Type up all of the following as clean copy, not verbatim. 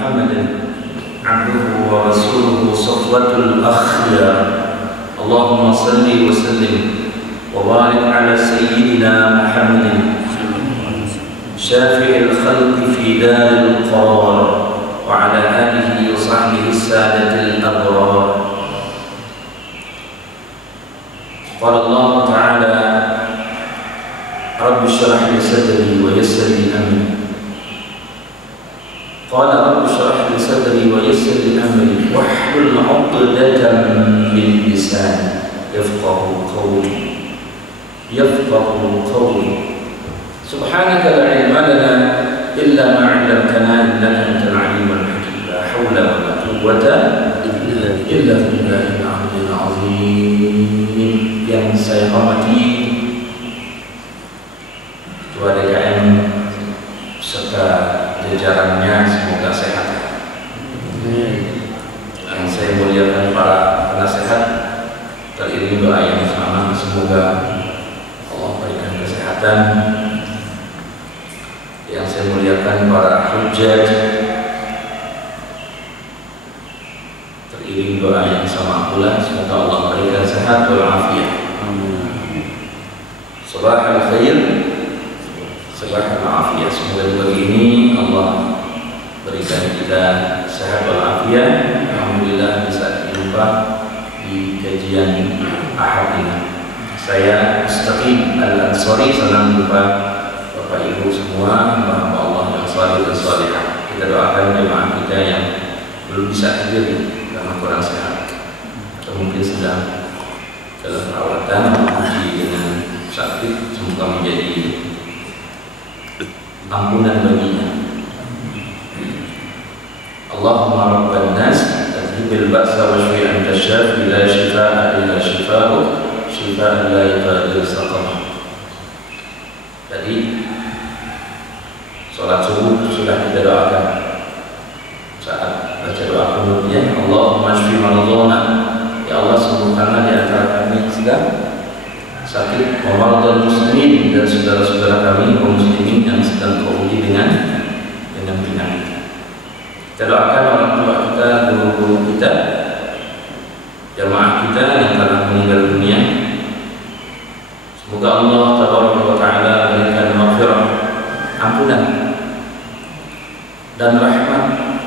محمدا عبده ورسوله صفوة الأخيار اللهم صل وسلم وبارك على سيدنا محمد شافع الخلق في دار القرار وعلى آله وصحبه السادة الأبرار. قال الله تعالى رب اشرح لي صدري ويسر لي أمري. قال رب اشرح لي صدري ويسر لي أمري واحلل عقدة من لساني يفقه قولي. سبحانك لا علم لنا إلا ما علمتنا إنك أنت العليم الحكيم. لا حول ولا قوة إلا بالله العلي العظيم. Yang saya hormati Ketua DKM serta jajarannya, semoga sehat. Yang saya muliakan para penasehat, teriringi doa yang sama, semoga Allah berikan kesehatan. Yang saya muliakan para hujjaj, teriringi doa yang sama pula, semoga Allah berikan sehat wal afiat. Sabah al-khair, sabah al-afiyah. Semoga begini Allah berikan kita sehat wal afiat. Alhamdulillah bisa jumpa di kajian Ahad ini. Saya Mustaqim Al-Ansari, salam jumpa Bapak Ibu semua, hamba Allah yang salih dan salihah. Kita doakan jemaah kita yang belum bisa hadir karena kurang sehat atau mungkin sedang dalam perawatan atau dengan sakit, semoga menjadi ampunan baginya. Allahumma rabban nas adhibil ba'sa washfi anta syafi la shifaa illa shifaa'uk shifaan la yughadiru saqama. Tadi sholat subuh sudah kita doakan saat baca doa kunutnya, Allahumma shfi maradhana, ya Allah sembuhkanlah di antara kami yang sedang sakit, maradhal muslimin, dan saudara-saudara kami kaum muslimin yang sedang diuji dengan penyakit. Kita doakan orang tua kita, guru-guru kita, jamaah kita yang telah meninggal dunia. Semoga Allah Tabaraka wa Ta'ala berikan maghfirah, ampunan dan rahmat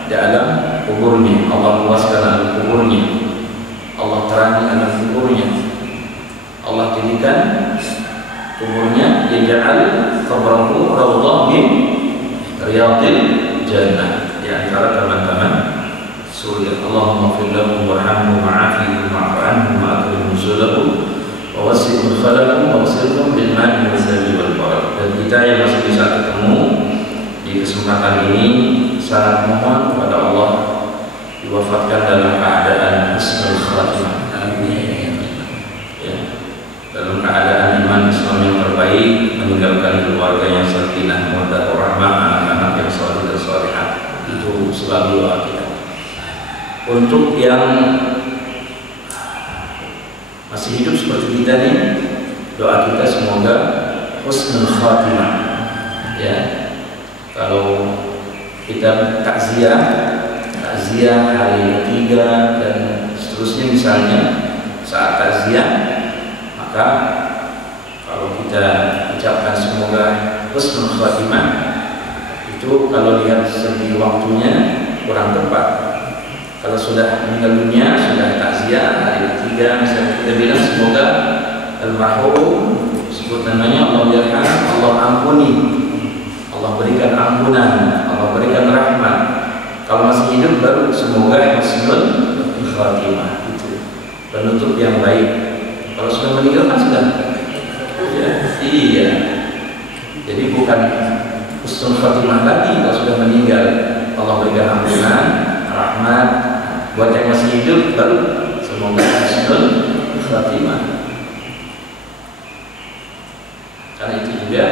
di alam kuburnya. Allah luaskan alam kuburnya, Allah terangi alam kuburnya, Allah jadikan kuburnya yaj'al qabrahu rawdah min riyadil jannah, di antara taman-taman surga. Allahumma ighfir lahu warhamhu wa'afihi wa'fu anhu wa'akrim nuzulahu wa wasi' mudkhalahu wa wasilhum bil ma'i wal salji wal barad. Dan kita yang masih bisa ketemu di kesempatan ini, sangat mohon kepada Allah diwafatkan dalam keadaan husnul khatimah. Amin. Ya, dalam keadaan iman Islam yang terbaik, meninggalkan keluarga yang sakinah, mawaddah warahmah, anak-anak yang saleh dan salihah. Itu selalu doa kita. Untuk yang masih hidup seperti kita nih, doa kita semoga husnul khatimah. Ya, kalau kita takziah hari ketiga dan seterusnya misalnya, saat takziah, maka kalau kita ucapkan semoga husnul khatimah, itu kalau lihat segi waktunya kurang tepat. Kalau sudah meninggal dunia, sudah takziah hari ketiga, misalnya kita bilang semoga almarhum, sebut namanya, Allah yarham, Allah ampuni, Allah berikan ampunan, Allah berikan rahmat. Kalau masih hidup baru semoga husnul khatimah, itu penutup yang baik. Kalau sudah meninggal kan sudah, ya, iya. Jadi bukan husnul khatimah lagi kalau sudah meninggal. Allah berikan ampunan, rahmat. Buat yang masih hidup baru semoga husnul khatimah. Karena itu juga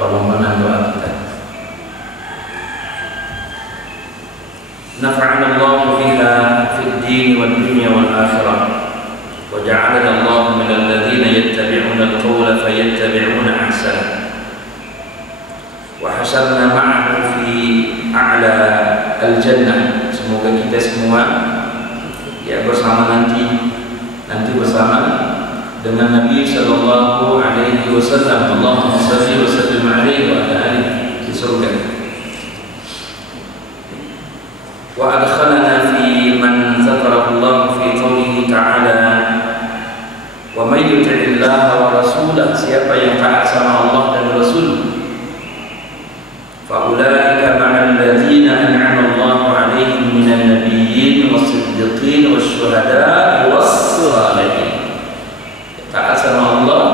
permohonan doa kita. Nafa'ana Allah fiha fid din wad dunya wal akhirah. وجعلنا الله من الذين يتبعون القول فيتبعون أحسنه وحشرنا معه في أعلى al-jannah. Semoga kita semua ya bersama nanti bersama dengan Nabi sallallahu alaihi wasallam. Allahumma shalli wa sallim alaihi wa ala alihi di surga. Wa adkhalana fi man dzakarahu Allah fi qoulihi ta'ala wa may yuti'illaha wa rasulahu, siapa yang taat sama Allah dan Rasul, fa ulaika ma'al ladzina an'ama Allahu 'alaihim minan nabiyyin was-siddiqin wasyuhada'i was-shalihin. Taat sama Allah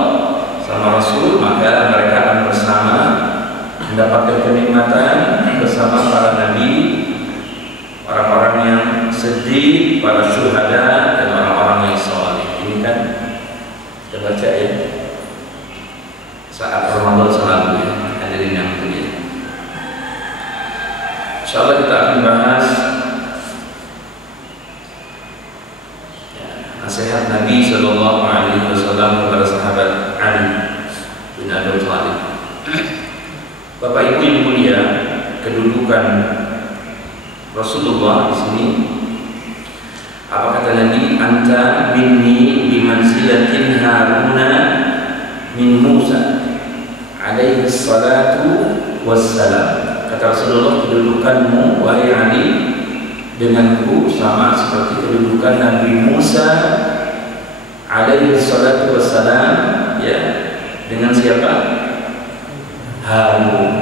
sama Rasul, maka mereka akan bersama mendapatkan kenikmatan bersama para nabi, orang-orang yang sedih, para syuhada, dan orang-orang yang saleh. Ini kan kita baca ya saat Ramadan selalu ya, hadirin yang mulia. Insyaallah kita akan bahas nasihat Nabi sallallahu alaihi wasallam kepada sahabat Ali bin Abi Thalib. Bapak Ibu yang mulia, kedudukan Rasulullah di sini, apa kata Nabi? Anta minni bimanzilatin Haruna min Musa alaihi salatu wassalam. Kata Rasulullah, kedudukanmu wahai Ali denganku sama seperti kedudukan Nabi Musa alaihi salatu wassalam, ya, dengan siapa? Harun.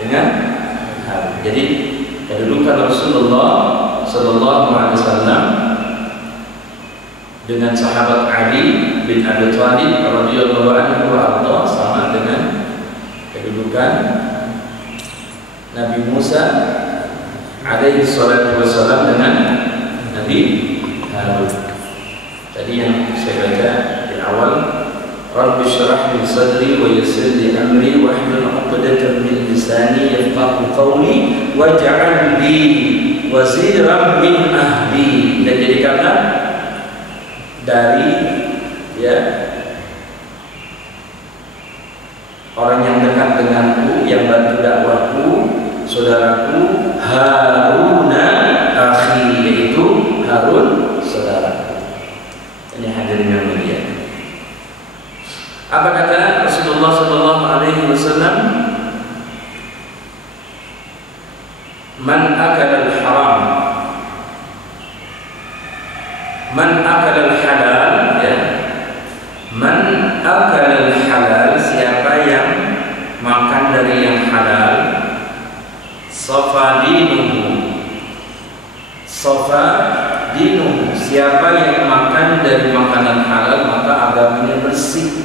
Dengan Harun. Jadi kedudukan Rasulullah sallallahu alaihi wasallam dengan sahabat Ali bin Abi Thalib radhiyallahu anhu wa sama dengan kedudukan Nabi Musa alaihi salatu wassalam dengan Nabi Harun. Tadi yang saya baca di awal, Rabbi shrah li sadri wa yassir li amri wahlul 'uqdatam min lisani yafqahu qawli waj'al li waziran min ahli. Dan jadikanlah dari ya orang yang dekat denganku, yang bantu dakwahku, saudaraku Haruna akhi, yaitu Harun saudaraku. Ini hadirin yang mulia. Apa kata Rasulullah sallallahu alaihi wasallam? Man akala al-haram, man akala al-halal, ya. Man akala al-halal, siapa yang makan dari yang halal, safa dinuhu, safa dinuhu, siapa yang makan dari makanan halal maka agamanya bersih.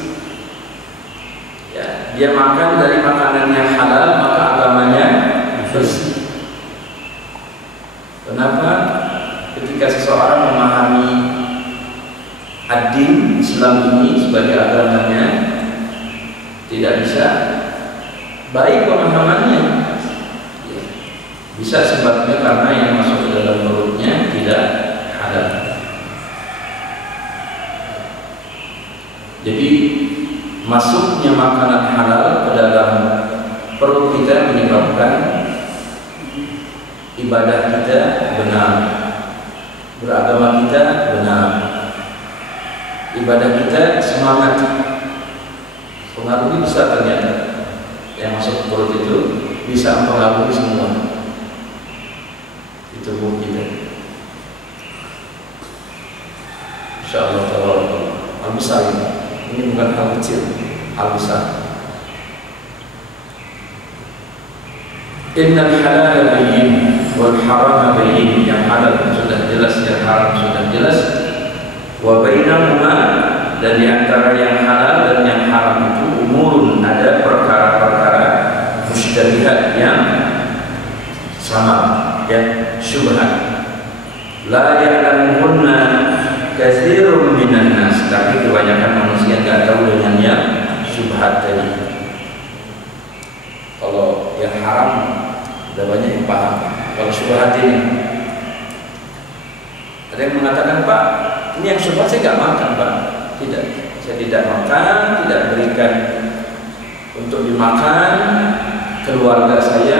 Ya, dia makan dari makanan yang halal maka agamanya bersih. Kenapa? Ketika seseorang memahami ad-din Islam ini sebagai agamanya, tidak bisa baik pemahamannya. Ya, bisa sebabnya karena yang masuk ke dalam perutnya tidak halal. Jadi masuknya makanan halal ke dalam perut kita menyebabkan ibadah kita benar, beragama kita benar, ibadah kita semangat. Pengaruhi besar ternyata yang masuk ke perut itu bisa mempengaruhi semua di tubuh kita. Insyaallah al besar ini bukan hal kecil, hal besar. Innal halal bayyin wal haram bayyin, yang halal sudah jelas, yang haram sudah jelas. Wa bainahuma, dan di antara yang halal dan yang haram itu umurun, ada perkara-perkara musytabihat yang sama, ya, syubhat. La ya'lamuhunna katsirun minan nas, tapi kebanyakan manusia enggak tahu dengan yang syubhat tadi. Kalau yang haram sudah banyak yang paham. Kalau syubhat ini, ada yang mengatakan, Pak, ini yang syubhat saya nggak makan, Pak. Tidak, saya tidak makan, tidak berikan untuk dimakan keluarga saya,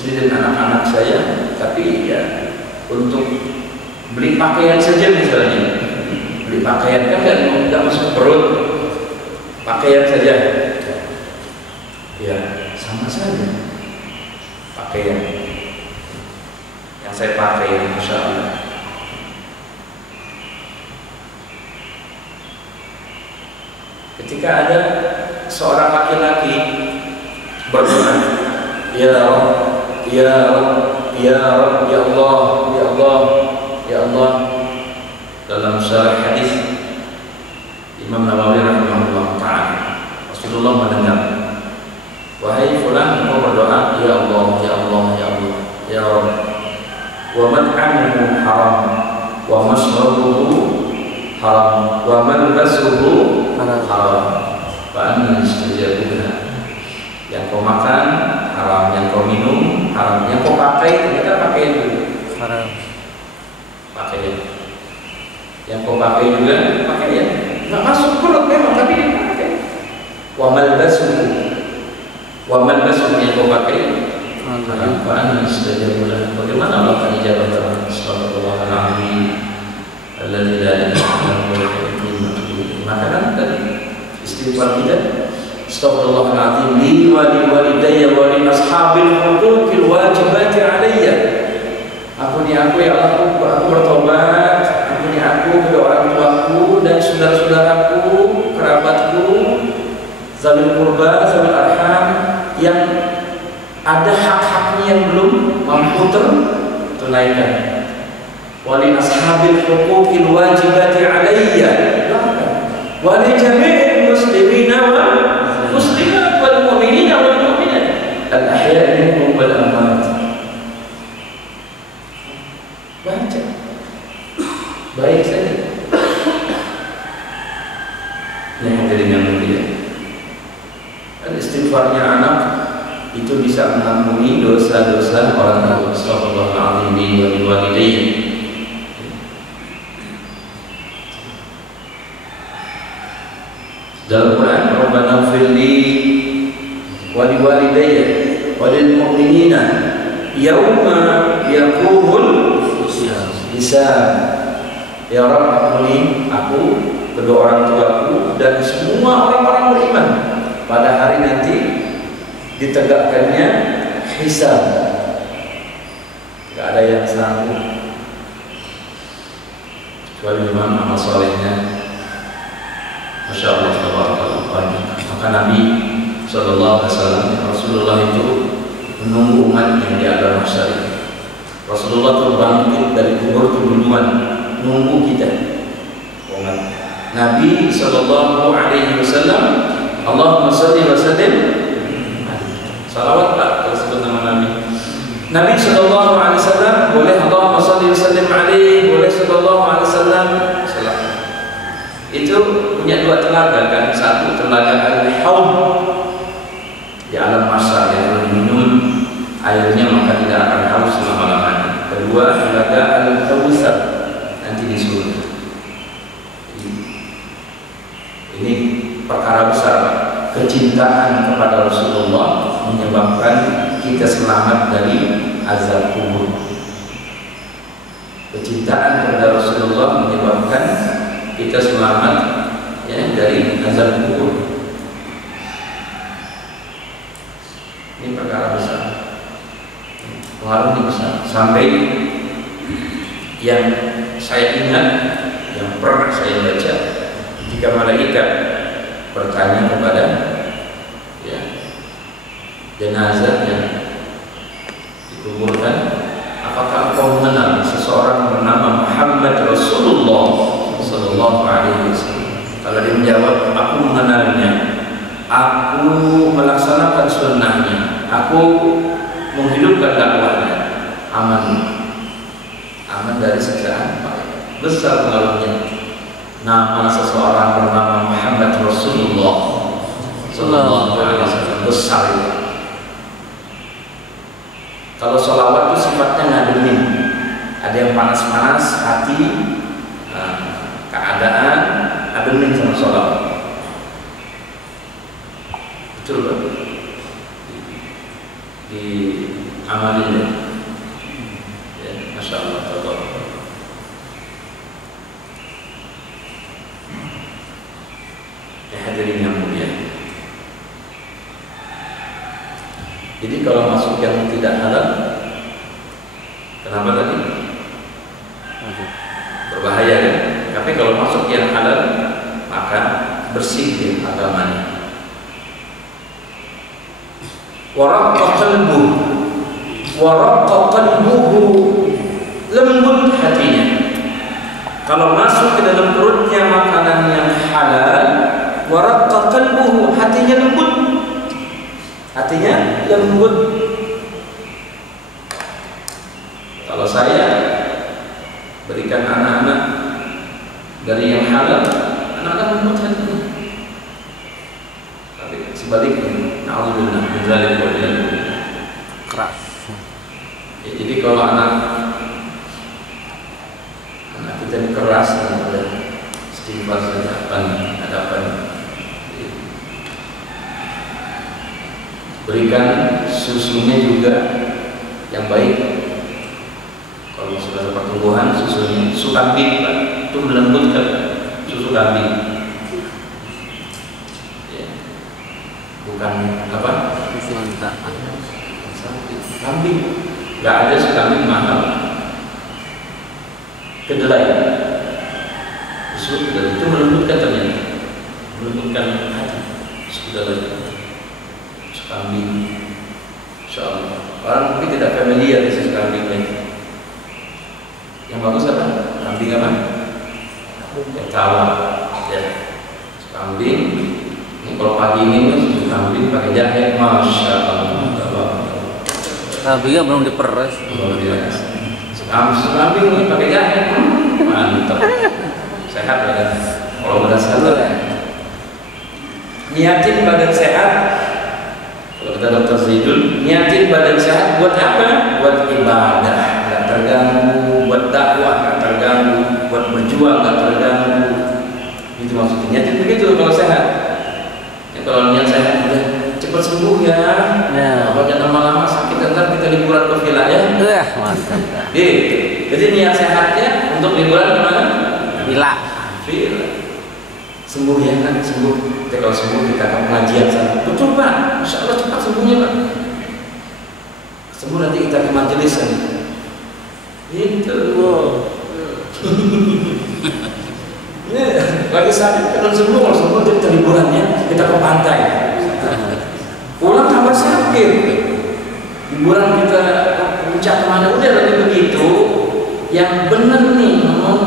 istri dan anak-anak saya, tapi ya untuk beli pakaian saja misalnya, beli pakaian kan nggak masuk perut, pakaian saja, ya sama saja pakaian yang saya pakai, Masya Allah. Ketika ada seorang laki-laki berdoa, ya Rabb, ya Rabb, ya Rabb, ya Allah, ya Allah, ya Allah. Dalam syarah hadis Imam Nawawi rahimahullah ta'ala, Rasulullah mendengar, wahai fulan, engkau berdoa, ya Allah, ya Allah, ya Allah, ya Rabb, wa mat'amuhu haram, wa mashrabuhu haram, wa malbasuhu haram, fa anna yustajabu. Yang kau makan haram, yang kau minum haram, yang kau pakai ternyata pakaian itu haram, pakaian. Yang kau pakai juga pakaian, nggak masuk perut memang tapi dipakai. Wa malbasuhu, wa malbasuhu yang kau pakai haram, fa anna yustajabu. Bagaimana Allah akan ijabah doa? Astagfirullahaladzim alladzi la ilaha illa huwa. Makanan tadi istighfar kita, Astaghfirullahaladzim li wa li walidayya wa li ashabil huquqil wajibati alayya. Ampuni aku ya Allah, aku bertobat. Ampuni aku kepada orang tuaku dan saudara-saudaraku, kerabatku, zawil qurba, zawil arham, yang ada hak-haknya yang belum mampu tertunaikan. Wa li ashabil huquqil wajibati alayya wa li jami'il muslimina wa muslimat wal mu'minina wal mu'minat al-ahya'i minhum wal amwat. Baca baik saja. Yang hadirin yang mulia, dan istighfarnya anak itu bisa mengampuni dosa-dosa orang tua. Astagfirullahaladzim wa li walidayya. Dalam Quran, Rabbana ighfirli wa liwalidayya wa lil mu'minina yauma yaqumul hisab. Ya Rabb, ampuni aku, kedua orang tuaku, dan semua orang-orang beriman pada hari nanti ditegakkannya hisab. Tidak ada yang sanggup kecuali memang amal solehnya. Masya Allah, maka Nabi Sallallahu Alaihi Wasallam, Rasulullah itu menunggu umat yang di alam mahsyar. Rasulullah itu bangkit dari kubur keduluan, nunggu kita umat. Nabi Sallallahu Alaihi Wasallam, Allahumma salli wa sallim, salawat tak kalau sebut nama Nabi. Nabi Sallallahu Alaihi Wasallam boleh Allahumma salli wa sallim alaihi, boleh Sallallahu Alaihi Wasallam. Itu punya dua telaga kan, satu telaga al-haud di alam mahsyar yang minum airnya maka tidak akan haus selama-lamanya. Kedua telaga al-kautsar nanti di surga. Ini perkara besar. Kecintaan kepada Rasulullah menyebabkan kita selamat dari azab kubur. Kecintaan kepada Rasulullah menyebabkan kita selamat ya dari azab kubur. Ini perkara besar, pengaruhnya besar. Sampai yang saya ingat, yang pernah saya baca, ketika malaikat bertanya kepada ya jenazah yang dikuburkan, apakah engkau mengenal seseorang bernama Muhammad Rasulullah Sallallahu Alaihi Wasallam? Kalau dia menjawab, aku mengenalnya, aku melaksanakan sunnahnya, aku menghidupkan dakwahnya, aman, aman dari siksaan. Besar pengaruhnya. Nama seseorang bernama Muhammad Rasulullah Sallallahu Alaihi Wasallam besar itu. Kalau sholawat itu sifatnya ngademin, ada yang panas-panas hati, keadaan ademin sama sholawat. Betul loh. Di amalin. Ya, Masya Allah. Ya, hadirin yang mulia. Jadi kalau masuk yang tidak halal, kenapa tadi? Berbahaya kan? Tapi kalau masuk yang halal, maka bersih ya agamanya. Waraqqa qalbuhu, lembut hatinya. Kalau masuk ke dalam perutnya makanan yang halal, waraqqa qalbuhu, hatinya lembut. Hatinya lembut. Kalau saya berikan anak-anak dari yang halal, anak-anak lembut hatinya. Tapi sebaliknya, na'udzubillah min dzalik wa keras. Ya, jadi kalau anak kita ini keras, istighfar saja, hadapan. Berikan susunya juga yang baik. Kalau sudah pertumbuhan, susunya susu kambing, Pak, itu melembutkan susu kambing. Ya. Bukan apa? Susu unta. Kambing. Gak ada susu kambing mahal. Kedelai. Susu kedelai itu melembutkan ternyata, melembutkan hati. Susu kedelai. Kambing, insyaallah. Orang mungkin tidak familiar dengan susu kambing ini. Yang bagus apa? Kambing apa? Yang tawar. Ya. Susu kambing. Ini kalau pagi ini susu kambing pakai jahe, masya Allah. Kambingnya belum diperes. Susu kambing ini pakai jahe, mantap. Sehat badan. Kalau badan sehat, niatin badan sehat. Kalau kata Dr. Zaidul, niatin badan sehat buat apa? Buat ibadah, nggak terganggu. Buat dakwah, nggak terganggu. Buat berjuang, nggak terganggu. Itu maksudnya. Niatin begitu kalau sehat. Ya, kalau niat sehat udah cepat sembuh ya. Kalau jangan lama-lama sakit, ntar kita liburan ke villa ya. Mantap. Jadi niat sehatnya untuk liburan kemana? Villa. Sembuh ya kan, sembuh. Kita kalau sembuh kita akan pengajian sana. Betul Pak, Insya Allah cepat sembuhnya Pak. Sembuh nanti kita ke majelis sana. Itu. Lagi sakit kalau sembuh, kalau sembuh kita liburannya kita ke pantai. Pulang tambah sakit. Liburan kita puncak kemana udah lagi begitu. Yang benar nih ngomong.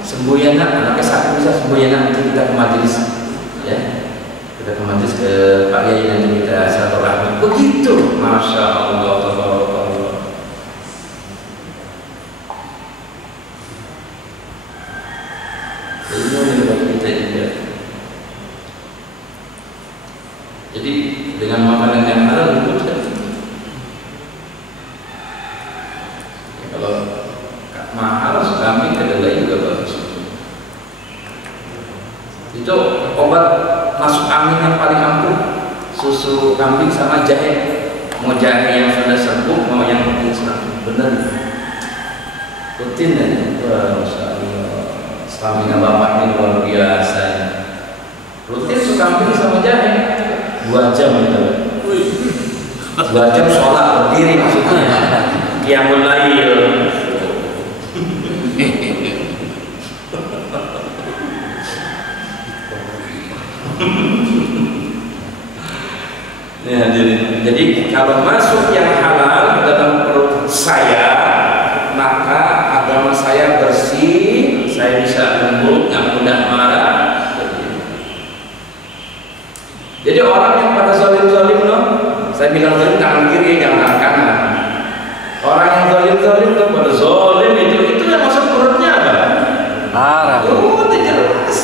Sembuh ya nak, anaknya sakit bisa sembuh ya nak, nanti kita ke majelis ya, kita ke majelis ke Pak Yai, nanti kita silaturahmi begitu. Masya Allah, tabarakallah. Ini bagi kita juga. Jadi dengan makanan yang halal itu kalau mahal kami kedelai juga bagus. Itu obat masuk angin yang paling ampuh, susu kambing sama jahe. Mau jahe yang sudah sembuh, mau yang instan, benar. Rutin aja. Masya Allah. Stamina bapak ini luar biasa. Rutin susu kambing sama jahe 2 jam gitu. 2 jam sholat berdiri maksudnya. Qiyamul lail. Ya, jadi kalau masuk yang halal ke dalam perut saya, maka agama saya bersih, saya bisa lembut, nggak mudah marah. Jadi orang yang pada zalim loh, saya bilang zalim tangan kiri, jangan kanan. Orang yang zalim tuh pada zalim itu yang masuk perutnya apa? Haram. Oh, jelas.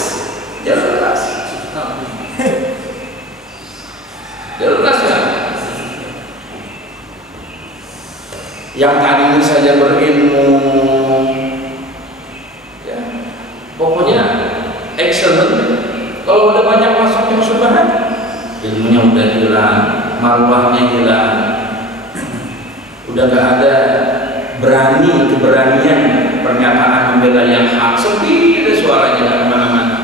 Jelas ya. Yang tadinya saja berilmu, ya, pokoknya excellent. Kalau udah banyak masuk yang subhan, ilmunya udah hilang, marwahnya hilang, udah nggak ada keberanian pernyataan membela yang hak, sepi deh suaranya nggak kemana-mana,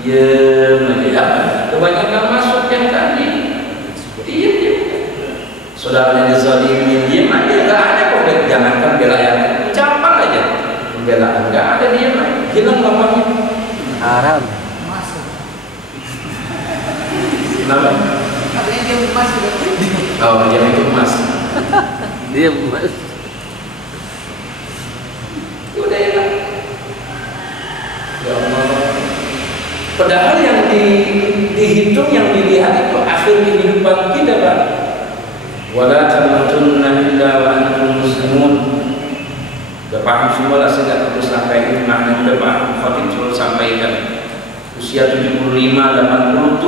aja. Kebanyakan masuk yang tadi diem. Saudaranya dizalimin, diem aja, nggak ada kok. Jangankan bela yang ucapan aja pembelaan, nggak ada, diem aja, hilang bapaknya. Haram. Kenapa? Katanya dia emas juga. Oh, dia itu emas. Dia emas. Udah enak. Ya Allah. Padahal yang dihitung, yang dilihat itu akhir kehidupan kita, Pak. Wala tamutunna illa wa antum muslimun. Udah paham semua lah, saya nggak perlu sampaikan maknanya, udah paham. Khatib selalu sampaikan. Usia 75, 80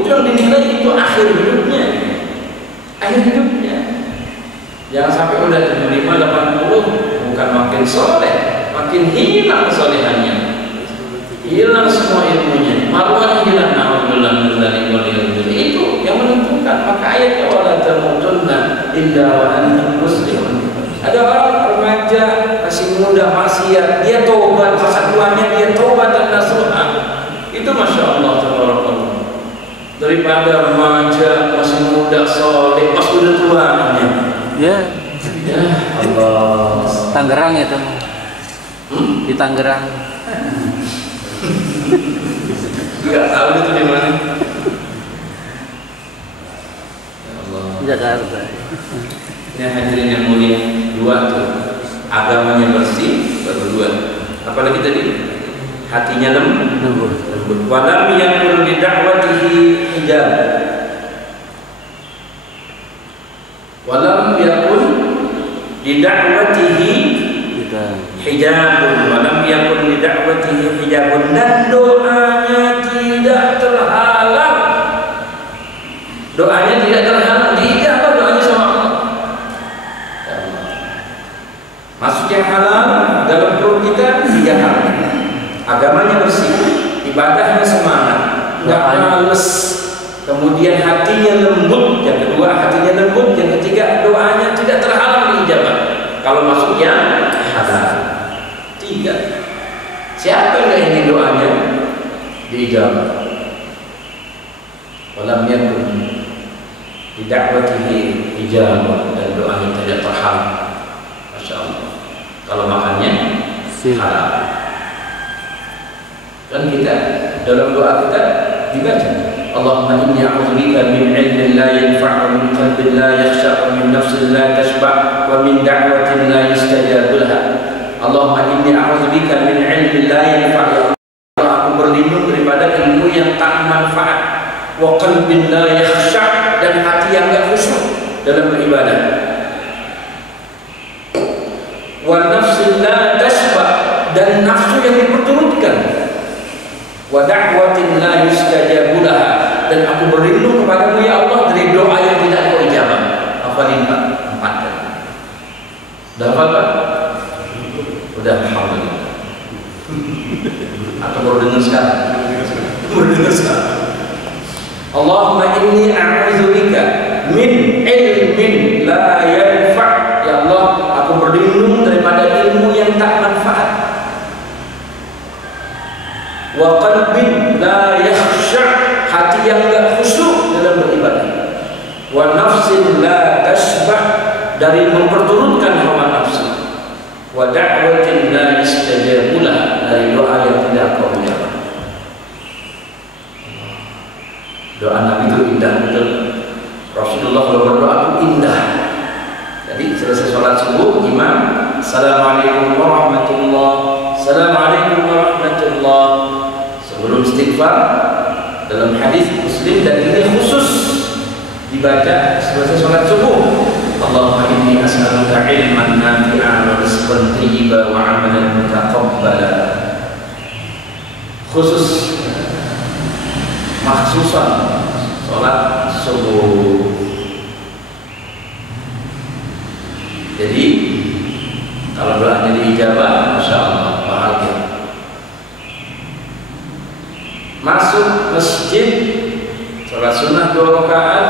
itu yang dinilai itu akhir hidupnya. Jangan sampai udah 75, 80 bukan makin soleh, makin hilang kesolehannya, hilang semua ilmunya, marwahnya hilang. Alhamdulillah min dzalik wal yadul. Itu yang menentukan. Maka ayatnya wala tamutunna illa wa antum muslimun. Ada orang remaja masih muda maksiat, dia tobat, masa tuanya dia tobat dan nasuha. Itu masya Allah, tabarakallah. Daripada remaja masih muda soleh, pas udah tuanya. Ya Allah. Tangerang itu. Di Tangerang. Enggak tahu itu di mana. Ya Allah. Jakarta. Ini hadirin yang mulia, dua tuh. Agamanya bersih, baru dua. Apalagi tadi? Hatinya lembut. Walam yakun li da'watihi hijab. Walam yakun li da'watihi hijabun. Walam yakun li da'watihi hijabun. Dan doanya tidak terhalang. Doanya tidak terhalang. Diijabah doanya sama Allah. Masuk yang halal dalam perut kita, tidak halal. Agamanya bersih, ibadahnya semangat, nggak males. Kemudian hatinya lembut. Yang kedua hatinya lembut. Yang ketiga doanya tidak terhalang diijabah. Kalau masuknya halal. Tiga. Siapa yang ingin doanya diijabah? Walam yakun li da'watihi ijabah, dan doanya tidak terhalang. Masya Allah. Kalau makannya halal. Dan kita dalam doa kita dibaca, Allahumma inni a'udzubika min ilmin la yanfa' wa min qalbin la yakhsha' wa min nafsin la tashba' wa min da'watin la yustajabu laha. Allahumma inni a'udzubika min ilmin la yanfa'. Ya Allah, aku berlindung daripada ilmu yang tak manfaat, wa qalbin la yakhsha', dan hati yang enggak khusyuk dalam beribadah, wa nafsin la tashba', dan nafsu yang diperturutkan, wa da'watin la yustajabu laha, dan aku berlindung kepadamu ya Allah dari doa yang tidak kau ijabah. Hafalin Pak, 4 kali. Udah hafal Pak? Udah, alhamdulillah. Atau baru dengar sekarang? Baru dengar sekarang. Allahumma inni a'udzubika min ilmin la yanfa'. Ya Allah, aku berlindung daripada ilmu yang tak manfaat, wa qalbin la yakhsha', hati yang enggak khusyuk dalam beribadah, wa nafsin la tashba', dari memperturutkan hawa nafsu, wa da'watin la yustajabu laha, dari doa yang tidak kau ijabah. Doa Nabi itu indah betul. Rasulullah kalau berdoa itu indah. Jadi selesai sholat subuh, imam, Assalamualaikum warahmatullahi, Assalamualaikum warahmatullahi. Sebelum istighfar, dalam hadis Muslim, dan ini khusus dibaca selesai sholat subuh, Allahumma inni as'aluka ilman nafi'an wa rizqan thayyiban wa 'amalan mutaqabbala. Khusus maksusan sholat subuh. Jadi kalau doanya diijabah, masya Allah, bahagia. Masuk masjid, sholat sunnah 2 rakaat,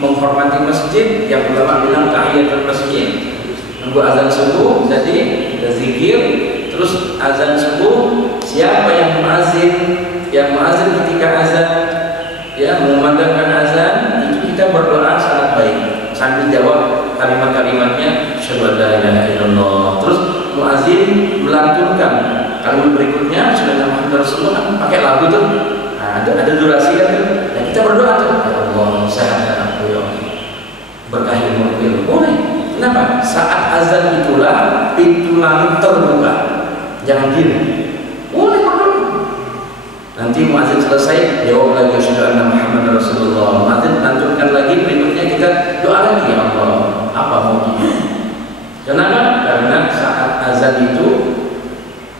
menghormati masjid, yang ulama bilang tahiyatul masjid. Nunggu azan subuh, jadi kita zikir, terus azan subuh. Siapa yang muazin? Yang muazin ketika azan, ya mengumandangkan azan, itu kita berdoa sangat baik sambil jawab kalimat-kalimatnya asyhadu an la ilaha illallah. Terus muazin melantunkan kalimat berikutnya asyhadu anna Muhammadar Rasulullah, pakai lagu tuh. Nah, ada durasi kan tuh. Nah, kita berdoa tuh, ya Allah sehatkan aku ya Allah, berkahi umurku. Boleh. Kenapa? Saat azan itulah pintu langit terbuka. Jangan diem. Boleh berdoa. Nanti muazin selesai, jawab lagi asyhadu anna Muhammadar Rasulullah. Muazin lantunkan lagi, berikutnya kita doa lagi, ya Allah, apa maunya? Kenapa? Karena saat azan itu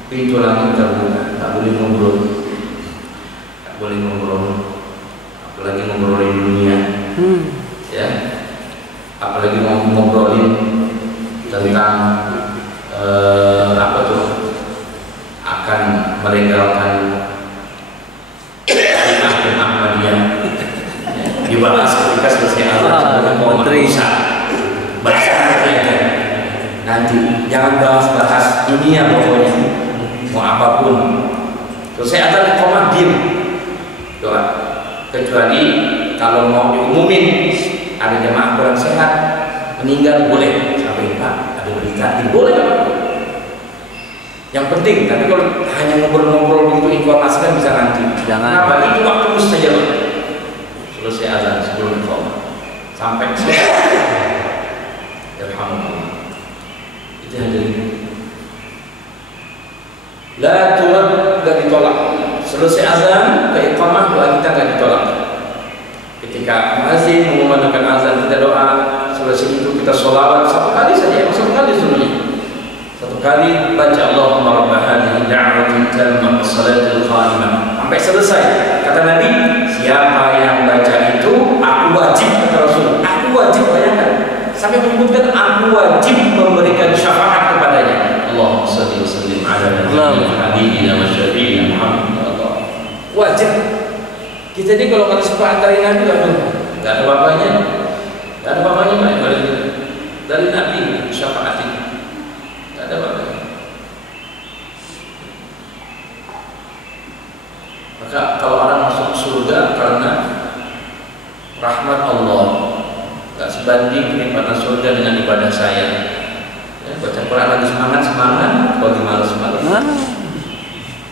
pintu langit terbuka, tak boleh ngobrol, tak boleh ngobrol, apalagi ngobrolin dunia, ya, apalagi mau ngobrolin tentang apa tuh, akan melegalkan Ahmadiyah, dibahas ketika selesai azan, mau merusak, bahasa nanti jangan bahas dunia pokoknya, mau apapun. Selesai azan iqamah diam, doa. Kecuali kalau mau diumumin ada jemaah kurang sehat meninggal, boleh sampai Pak ada berita, boleh apa? Yang penting, tapi kalau hanya ngobrol-ngobrol begitu informasikan bisa nanti. Jangan. Kenapa? Itu waktu mustajab. Selesai azan sebelum iqamah sampai alhamdulillah. Itu hadirin. La turad, gak ditolak. Selesai azan ke iqamah, doa kita gak ditolak. Ketika muazin mengumandangkan azan, kita doa. Selesai itu kita sholawat satu kali saja, satu kali sebenarnya. Satu kali baca Allahumma rabb hadhihi da'wati tammah was-salatil qa'imah sampai selesai. Kata Nabi, siapa yang baca itu aku wajib, kata Rasul, aku wajib, bayangkan sampai menyebutkan aku wajib memberikan syafaat kepadanya. Allahumma shalli wa sallim ala nabiyyina wa syafi'ina Muhammad. Wajib. Kita ini kalau nggak suka antarin Nabi, nggak ada bapaknya, nggak ada bapaknya, dari Nabi syafaat ini. Ada apa? Maka kalau orang masuk surga karena rahmat Allah, gak sebanding kenikmatan surga dengan ibadah saya. Ya, baca Quran lagi semangat, kalau lagi malas.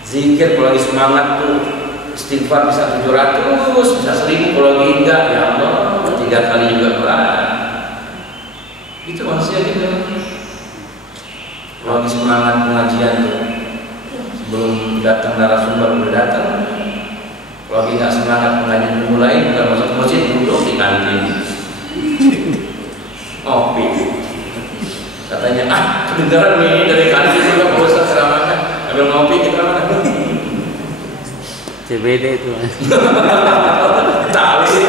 Zikir kalau lagi semangat tuh istighfar bisa 700, bisa 1000, kalau lagi enggak ya Allah 3 kali juga Quran. Itu manusia gitu. Kalau lagi semangat pengajian tuh sebelum datang narasumber udah datang. Kalau lagi nggak semangat pengajian mulai, bukan masuk masjid, duduk di kantin ngopi. Katanya kedengaran nih dari kantin juga Pak Ustaz ceramahnya, ambil ngopi kita mana? CBD itu. Tahu sih.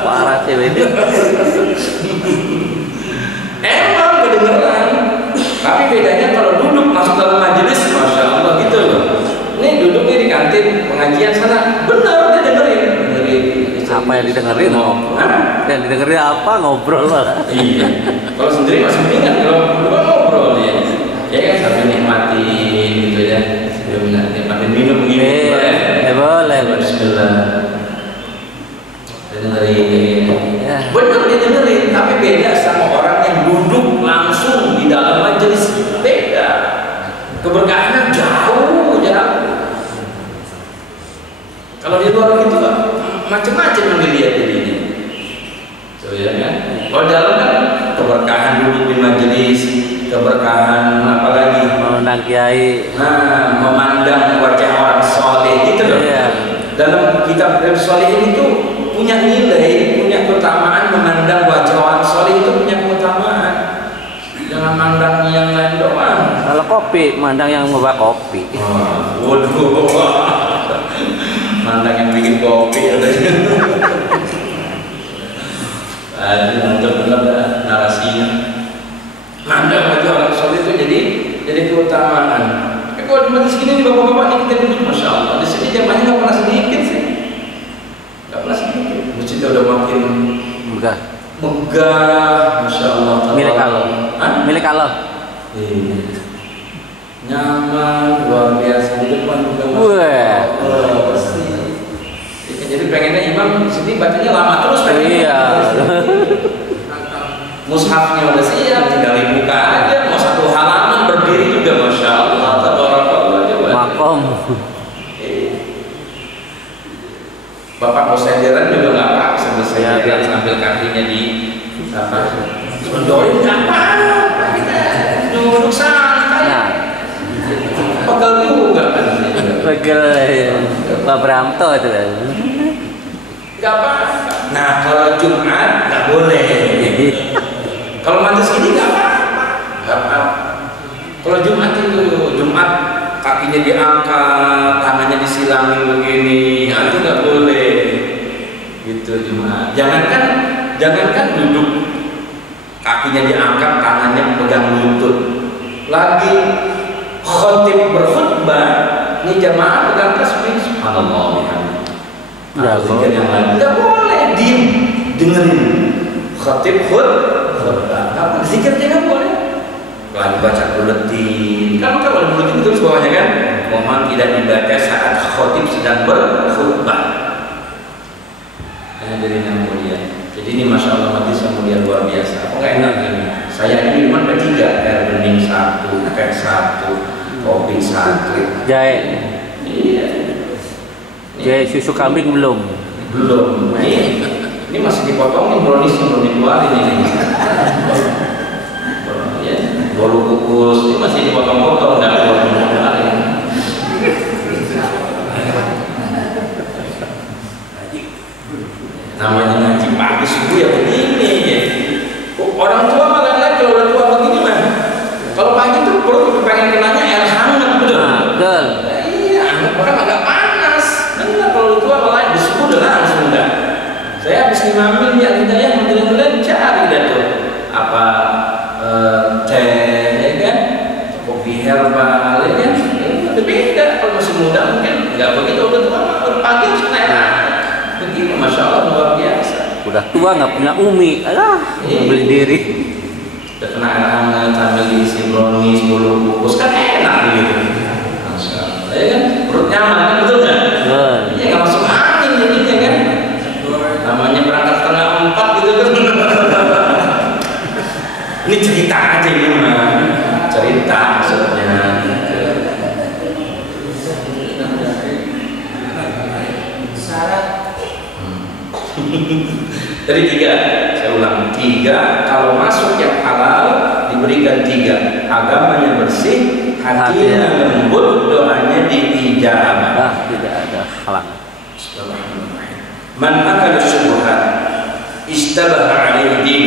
Parah CBD. Emang kedengeran. Tapi bedanya kalau duduk masuk dalam majelis, masya Allah gitu loh. Ini duduknya di kantin pengajian sana, benar dia dengerin. Apa yang didengerin? Yang didengerin apa? Ngobrol lah. Iya. Kalau sendiri masih mendingan, kalau berdua ngobrol ya. Ya kan sambil nikmatin gitu ya. Sambil nikmatin minum begini. Boleh. Bismillah. Dengerin. Ya. Benar dia dengerin, tapi beda sama orang yang duduk langsung di dalam majelis, beda. Keberkahannya jauh. Kalau di luar itu macam-macam yang dilihat ini. So ya kan? Kalau dalam kan keberkahan duduk di majelis, keberkahan apalagi Memandang kiai. Nah, memandang wajah orang soleh gitu loh. Iya. Dalam kitab Sholihin itu punya nilai, punya keutamaan. Memandang wajah orang soleh itu punya keutamaan. Jangan mandang yang lain doang. Kalau kopi, mandang yang membawa kopi. Waduh, mandang yang bikin kopi. Aduh, mantap benar narasinya. Mandang wajah orang soleh itu jadi keutamaan. Kalau di majelis gini, di bapak-bapak kita duduk, masya Allah. Di sini jamaahnya nggak pernah sedikit sih, nggak pernah sedikit. Masjidnya udah makin megah. Megah, masya Allah. Milik Allah. Milik Allah. Iya. Nyaman, luar biasa di depan juga. Wah. Pasti. Jadi pengennya imam di sini bacanya lama terus pengennya. Iya. Mushafnya udah siap, tinggal dibuka aja. Mau satu halaman berdiri juga, masya Allah. Tabarakallah coba. Makom. Bapak mau senderan juga nggak apa, sambil senderan sambil kakinya di apa? Sendorin nggak apa, kita duduk santai. Nah, Pegel juga kan? pegel Pak Bramto itu kan. Nggak apa. Nah kalau Jumat nggak boleh. Kalau majelis gini nggak apa-apa. Nggak apa. Kalau Jumat itu Jumat kakinya diangkat, tangannya disilangin begini, itu nggak boleh. Gitu Jumat. Jangankan duduk, kakinya diangkat, tangannya pegang lutut. Lagi khotib berkhutbah, ini jamaah pegang tasbih. Subhanallah. Zikir yang lain nggak boleh, diem, dengerin. Khotib khutbah, zikirnya nggak boleh. Lalu baca buletin, kan kalau buletin terus bawahnya kan, mohon tidak dibaca saat khotib sedang berkhutbah. Hadirin yang mulia, jadi ini masya Allah majelis yang mulia luar biasa. Apa nggak enak ini? Saya ini cuma bertiga, air bening satu, teh satu, kopi satu. Jahe. Iya. Jahe susu kambing belum. Belum. Ini masih dipotongin browniesnya belum dikeluarin ini. Baru kukus, ini masih dipotong-potong, nggak keluar-keluarin. Namanya ngaji pagi subuh ya begini ya. Orang tua malah ngeliat kalau udah tua begini mah. Kalau pagi tuh perut pengen kenanya air hangat betul. Betul. Iya, orang agak panas. Enggak kalau tua malah di subuh udah langsung udah. Saya habis ngimamin ya hidayah modelin cari dah tuh apa teh ya kan, kopi herbal ya kan. Beda kalau masih muda mungkin nggak begitu, udah tua udah pagi harus kena air hangat. Begini masya Allah luar biasa. Udah tua nggak punya umi, beli diri. Udah kena air hangat sambil diisi brownies 10 bungkus kan enak gitu. Masya Allah ya kan, perut nyaman kan, betul nggak? Iya nggak masuk angin jadinya kan. Namanya berangkat setengah 4 gitu kan. Ini cerita aja ini mah, cerita maksudnya. Dari 3, saya ulang 3. Kalau masuk yang halal diberikan 3. Agamanya bersih, hatinya lembut, doanya diijabah. Tidak ada halangan. Man akal syubhat istabaha alaihi din.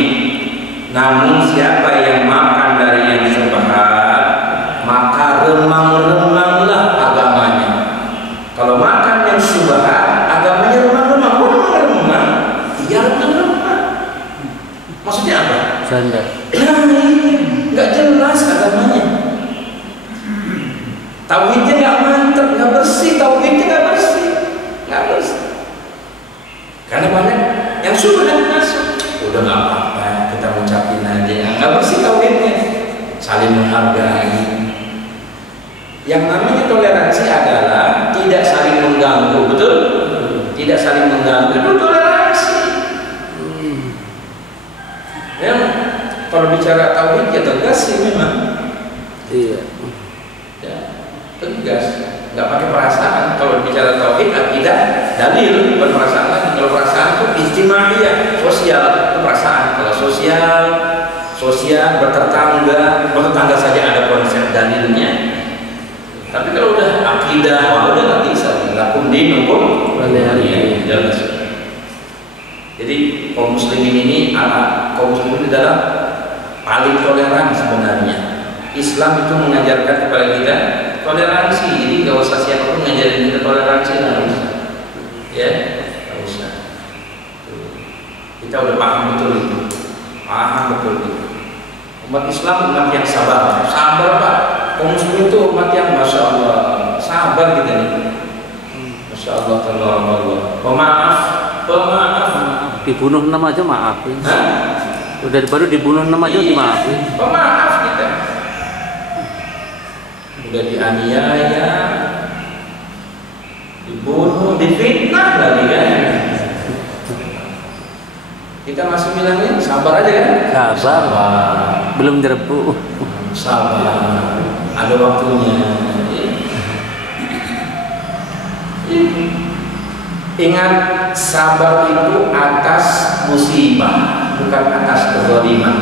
Namun siapa yang makan dari yang syubhat, maka remang-remanglah agamanya. Kalau makan yang syubhat, agamanya remang-remang. Remang-remang, ya remang-remang. Maksudnya apa? Janda. Nggak jelas agamanya. Tauhidnya nggak mantap, nggak bersih. Tauhidnya nggak bersih, nggak bersih. Karena banyak yang sudah masuk, udah nggak apa-apa, kita ucapin aja, nggak bersih tauhidnya, saling menghargai. Yang namanya toleransi adalah tidak saling mengganggu, betul? Tidak saling mengganggu, itu toleransi. Ya, kalau bicara tauhid ya tegas sih memang. Iya. Ya, tegas. Nggak pakai perasaan. Kalau bicara tauhid akidah dalil, bukan perasaan lagi. Kalau perasaan itu ijtimaiyah, sosial, itu perasaan. Kalau sosial bertetangga saja ada konsep dalilnya. Tapi kalau udah akidah, wah udah nggak bisa. Lakum dinukum waliyadin. Jelas. Jadi kaum muslimin ini adalah paling toleran sebenarnya. Islam itu mengajarkan kepada kita toleransi, jadi nggak usah siapapun ngajarin kita toleransi, nggak usah, ya, nggak usah. Kita udah paham betul itu, Umat Islam umat yang sabar pak. Kaum muslim itu umat yang masya Allah sabar kita nih, masya Allah, pemaaf. dibunuh 6 aja maafin. Hah? Udah baru dibunuh 6 aja dimaafin. Pemaaf kita. Udah dianiaya, dibunuh, difitnah lagi kan. Kita masih bilangnya sabar aja kan? Sabar. Belum direbu. Sabar. Ada waktunya. Ingat, sabar itu atas musibah, bukan atas kezaliman.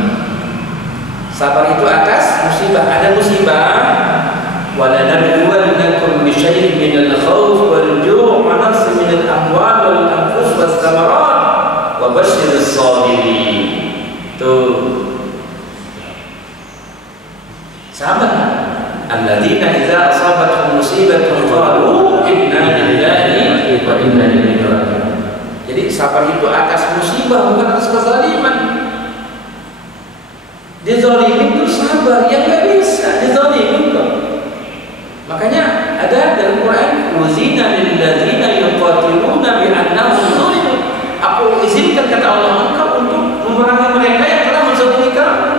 Sabar itu atas musibah. Ada musibah. وَلَنَبْلُوَنَّكُمْ بِشَيْءٍ مِنَ الْخَوْفِ وَالْجُوعِ وَنَقْصٍ مِنَ الْأَمْوَالِ وَالْأَنْفُسِ وَالثَّمَرَاتِ وَبَشِّرِ الصَّابِرِينَ. Tuh. Sabar. Alladzina idza asabatuhum musibatun qalu inna lillahi wa inna ilaihi raji'un. Jadi sabar itu atas musibah, bukan atas kezaliman. Dizalimin itu sabar, yang nggak bisa dizalimin kok. Makanya ada dalam Quran, uzina lil ladzina yuqatiluna bi annahum zulimu. Aku izinkan, kata Allah, engkau untuk memerangi mereka yang telah menzalimi kamu.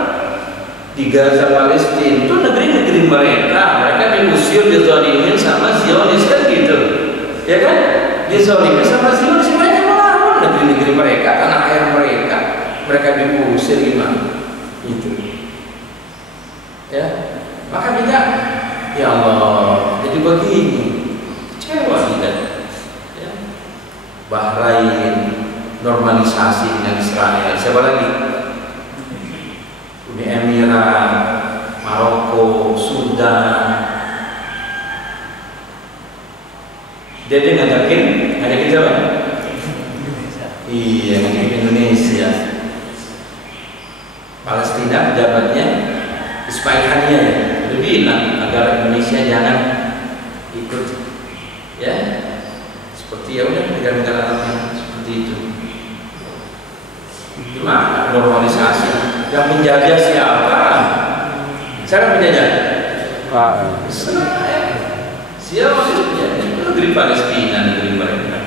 Di Gaza, Palestina itu negeri-negeri mereka diusir, dizalimin sama Zionis kan gitu, ya kan? Dizalimin sama Zionis, mereka melawan negeri-negeri mereka, tanah air mereka diusir gimana? Itu, ya. Maka kita, ya Allah, jadi begini, kecewa kita. Ya. Bahrain normalisasi dengan Israel, siapa lagi? Uni Emirat, Maroko, Sudan. Jadi ngajakin siapa? Iya, ngajakin Indonesia. Palestina pejabatnya Ismail Haniyeh ya, udah bilang agar Indonesia jangan ikut, ya, seperti ya udah negara-negara Arab yang seperti itu. Cuma normalisasi yang menjajah siapa? Siapa menjajah? Israel. Siapa yang menjajah? Negeri Palestina, negeri mereka.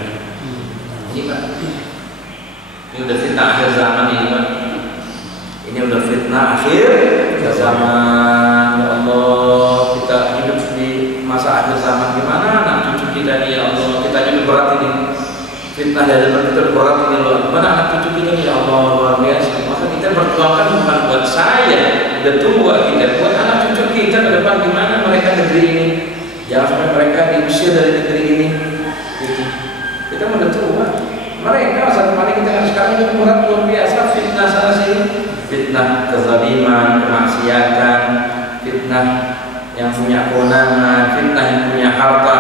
Ini Pak, ini udah fitnah akhir zaman ini Pak. Ini udah fitnah akhir zaman. Ya Allah, kita hidup di masa akhir zaman. Gimana anak cucu kita nih, ya Allah? Kita hidup berat ini. Fitnah dari kita berat ini loh. Gimana anak cucu kita nih, ya Allah, luar biasa. Maka kita berjuangkan bukan buat saya, udah tua kita, buat anak cucu kita ke depan. Gimana mereka negeri ini? Jangan sampai mereka diusir dari negeri ini. Gitu. Kita udah tua. Mereka saat kemarin kita sekarang itu berat luar biasa. Fitnah sana sini, fitnah kezaliman, kemaksiatan, fitnah yang punya kewenangan, fitnah yang punya harta,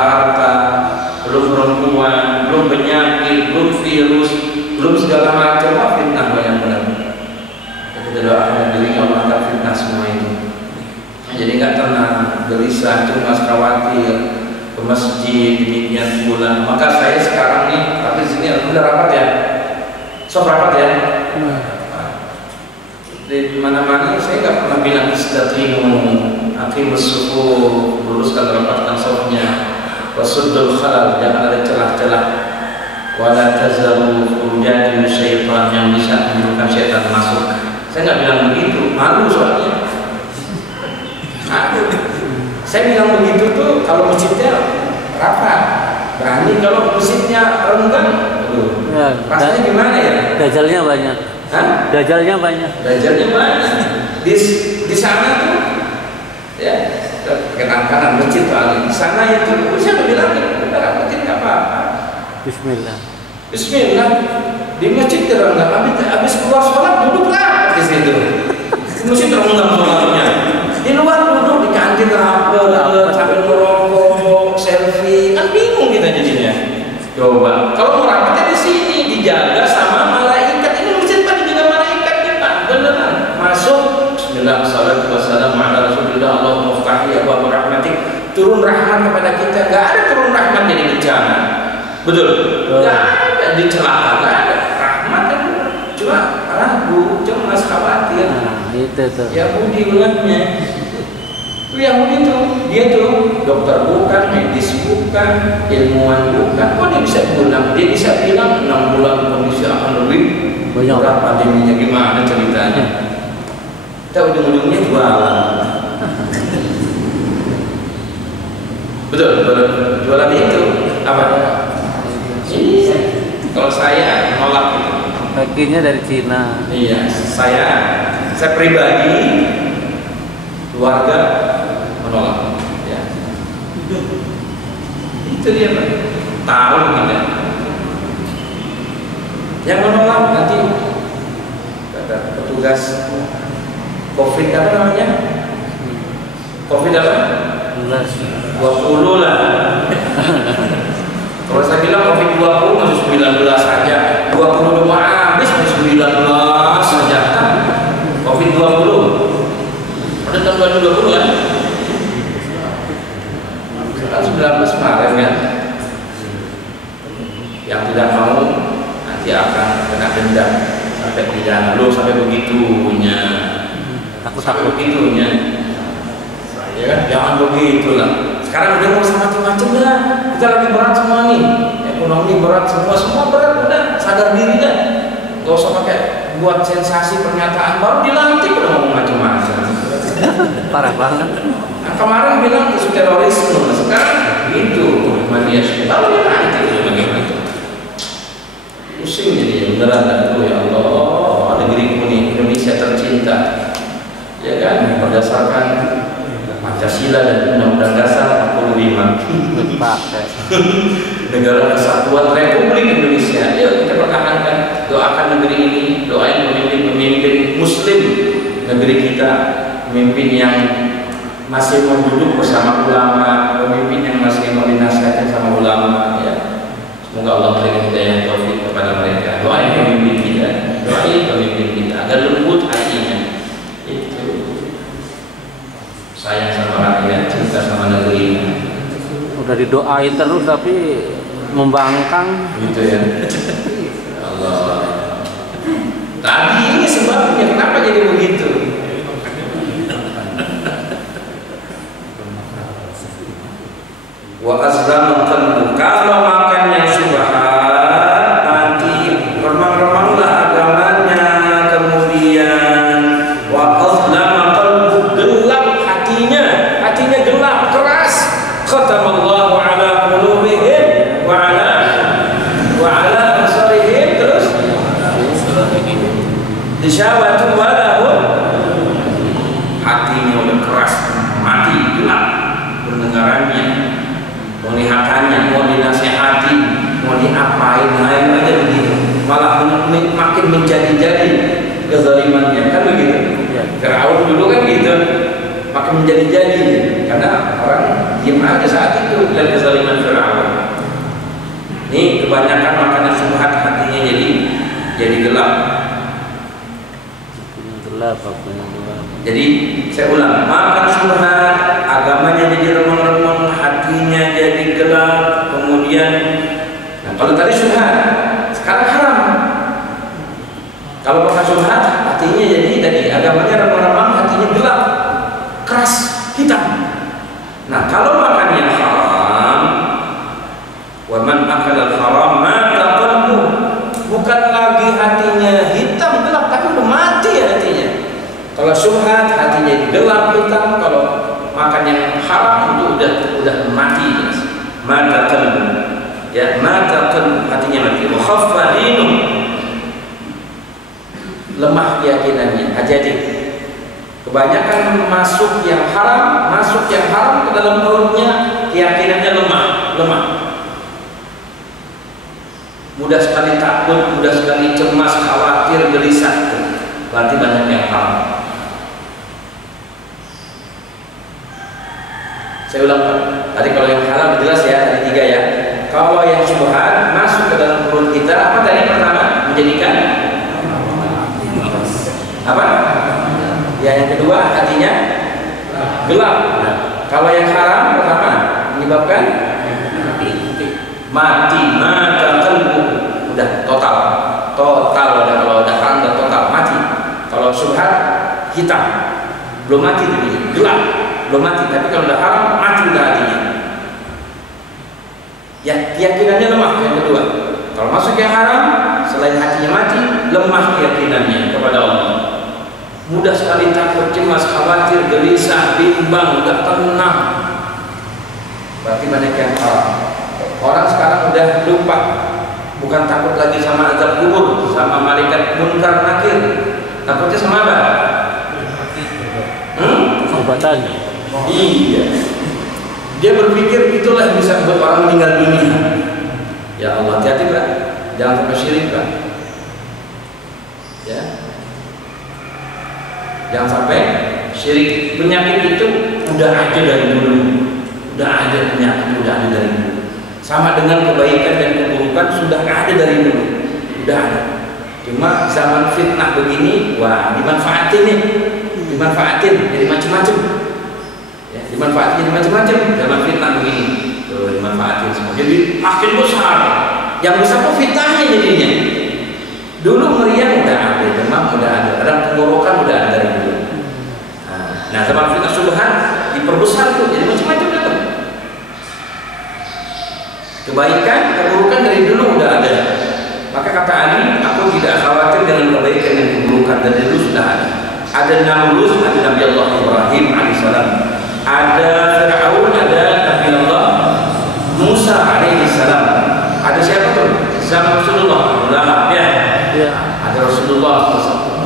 belum perempuan, belum penyakit, belum virus, belum segala macam fitnah banyak benar. Kita doakan diri Allah akan fitnah semua itu. Jadi nggak tenang, gelisah, cemas, khawatir, ke masjid demikian bulan. Maka saya sekarang nih, tapi di sini udah rapat ya, sok rapat ya. Di mana-mana saya nggak pernah bilang istaqimu, aqimus sufuf, luruskan rapatkan safnya, wasuddul khalal, jangan ada celah-celah, wala tazaru furujati syaitan, yang bisa menyebabkan syaitan masuk. Saya nggak bilang begitu, malu soalnya. Malu. Saya bilang begitu tuh kalau masjidnya rapat, berani. Kalau masjidnya renggang, rasanya gimana ya? Dajalnya banyak. Hah? Dajalnya banyak. Dajalnya banyak. Di sana tuh, ya, kanan masjid tuh, di sana itu, siapa bilang udah rapatin nggak apa-apa. Bismillah. Bismillah. Di masjid terenggang, habis keluar sholat duduk rapat di situ. Masjid terenggang sholatnya. Di luar duduk di kantin rapat, sambil merokok, selfie, kan bingung kita jadinya. Coba, kalau mau rapatnya di sini dijaga sama malaikat. Ini masjid pada juga malaikat kita, beneran. Masuk, Bismillah, salatu wassalamu ala Rasulillah, Allahumma ftahli abwaab rahmatik. Turun rahmat kepada kita, nggak ada turun rahmat jadi bencana. Betul? Nggak ada dicela, nggak ada rahmat kan. Cuma ragu, cemas, khawatir. Itu tuh. Yahudi ulangnya. Itu Yahudi tuh, dia tuh dokter bukan, medis bukan, ilmuwan bukan. Kok dia bisa bilang? Dia bisa bilang 6 bulan kondisi akan lebih Banyak. Pandeminya gimana ceritanya? Kita ujung-ujungnya jualan. Betul, jualan itu apa? Iya. Kalau saya nolak itu. Pakinya dari Cina. Iya, saya pribadi, keluarga menolak. Ya. Itu dia Pak. Tahu kita. Yang menolak nanti kata petugas COVID apa namanya? COVID apa? 20 lah. Kalau saya bilang COVID 20 masih 19 saja. 20 cuma habis masih 19 saja. COVID 20. Ada tahun 2020 kan? Sekarang 19 kemarin kan? Yang tidak mau nanti akan kena denda sampai pidana. Belum sampai begitunya. Sampai begitunya. Ya kan? Jangan begitulah. Sekarang udah nggak usah macam-macam dah. Kita lagi berat semua nih. Ekonomi berat semua berat. Udah sadar diri dah. Gak usah pakai buat sensasi pernyataan baru dilantik udah ngomong macam-macam. Parah banget. Nah, kemarin bilang isu terorisme. Sekarang itu media sosial dilantik bagaimana itu? Pusing jadi beneran dan ya Allah negeriku nih Indonesia tercinta. Ya kan berdasarkan Pancasila dan Undang-Undang Dasar 45. Negara Kesatuan Republik Indonesia. Yuk kita pertahankan, doakan negeri ini, doain pemimpin Muslim negeri kita, pemimpin yang masih mau duduk bersama ulama, pemimpin yang masih mau dinasihatkan sama ulama. Ya. Semoga Allah berikan hidayah taufik kepada mereka. Doain pemimpin kita, doain pemimpin kita agar lembut hatinya. Sayang sama rakyat, cinta sama negeri. Udah didoain terus tapi membangkang. Gitu ya. Allah. Tadi ini sebabnya kenapa jadi begitu? Wa azlamakan kalau makan yang subhat nanti remang-remanglah agamanya, kemudian wa azlamakan gelap hatinya gelap keras. Khatamallahu ala qulubihim wa ala absarihim terus disyawatun wa lahum hatinya udah keras mati gelap pendengarannya melihatannya mau dinasihati mau diapain lain aja begitu malah makin menjadi-jadi kezalimannya kan begitu ya. Firaun dulu kan gitu makin menjadi-jadi karena orang diam aja saat itu dan kezaliman Firaun. Ini kebanyakan makanan subhat hatinya jadi gelap. Jadi saya ulang, makan subhat agamanya jadi remang-remang, hatinya jadi gelap. Kemudian nah, kalau tadi subhat sekarang haram. Kalau makan subhat hatinya jadi tadi agamanya remang-remang, hatinya gelap, keras, hitam. Nah kalau makan yang haram, wa man akala al-haram mata qalbu, bukan lagi hatinya hitam gelap tapi udah mati hatinya. Kalau subhat hatinya gelap hitam, kalau makan yang haram itu udah mati. Mata qalbu, ya mata qalbu hatinya mati. Wa khaffa dinu, lemah keyakinannya. Jadi kebanyakan masuk yang haram ke dalam perutnya, keyakinannya lemah. Mudah sekali takut, mudah sekali cemas, khawatir, gelisah. Berarti banyak yang haram. Saya ulang Pak. Tadi kalau yang haram jelas ya, tadi 3 ya. Kalau yang syubhat masuk ke dalam perut kita, apa tadi pertama? Menjadikan apa? Ya, yang kedua hatinya gelap. Kalau yang haram pertama menyebabkan mati, mata qalbu udah total udah kalau udah haram udah total mati. Kalau subhat hitam belum mati tapi gelap belum mati, tapi kalau udah haram mati udah hatinya. Ya keyakinannya lemah yang kedua. Kalau masuk yang haram selain hatinya mati, lemah keyakinannya kepada Allah. Mudah sekali takut, cemas, khawatir, gelisah, bimbang, gak tenang. Berarti banyak yang haram. Orang sekarang udah lupa, bukan takut lagi sama azab kubur, sama malaikat munkar nakir. Takutnya sama apa? Perbuatan. Iya. Dia berpikir itulah yang bisa membuat orang meninggal dunia. Ya Allah, hati-hati Pak, jangan sampai syirik Pak. Ya, jangan sampai syirik. Penyakit itu udah ada dari dulu, udah ada penyakit, udah ada dari dulu. Sama dengan kebaikan dan keburukan sudah ada dari dulu, udah ada. Cuma zaman fitnah begini, wah dimanfaatin nih, dimanfaatin jadi macam-macam. Ya, dimanfaatin jadi macam-macam. Zaman fitnah begini, tuh dimanfaatin semua. Jadi makin besar. Yang besar tuh fitnahnya jadinya. Dulu meriang udah ada, demam udah ada, kadang tenggorokan udah ada dari dulu. Nah, zaman fitnah subhan diperbesar tuh, jadi macam-macam datang. Kebaikan, keburukan dari dulu udah ada. Maka kata Ali, aku tidak khawatir dengan kebaikan dan keburukan, dari dulu sudah ada. Ada Namrud, ada Nabi Allah Ibrahim alaihissalam, ada Fir'aun, ada Nabi Allah Musa alaihissalam. Ada siapa tuh? Sama Rasulullah, ulama ya. Ada Rasulullah.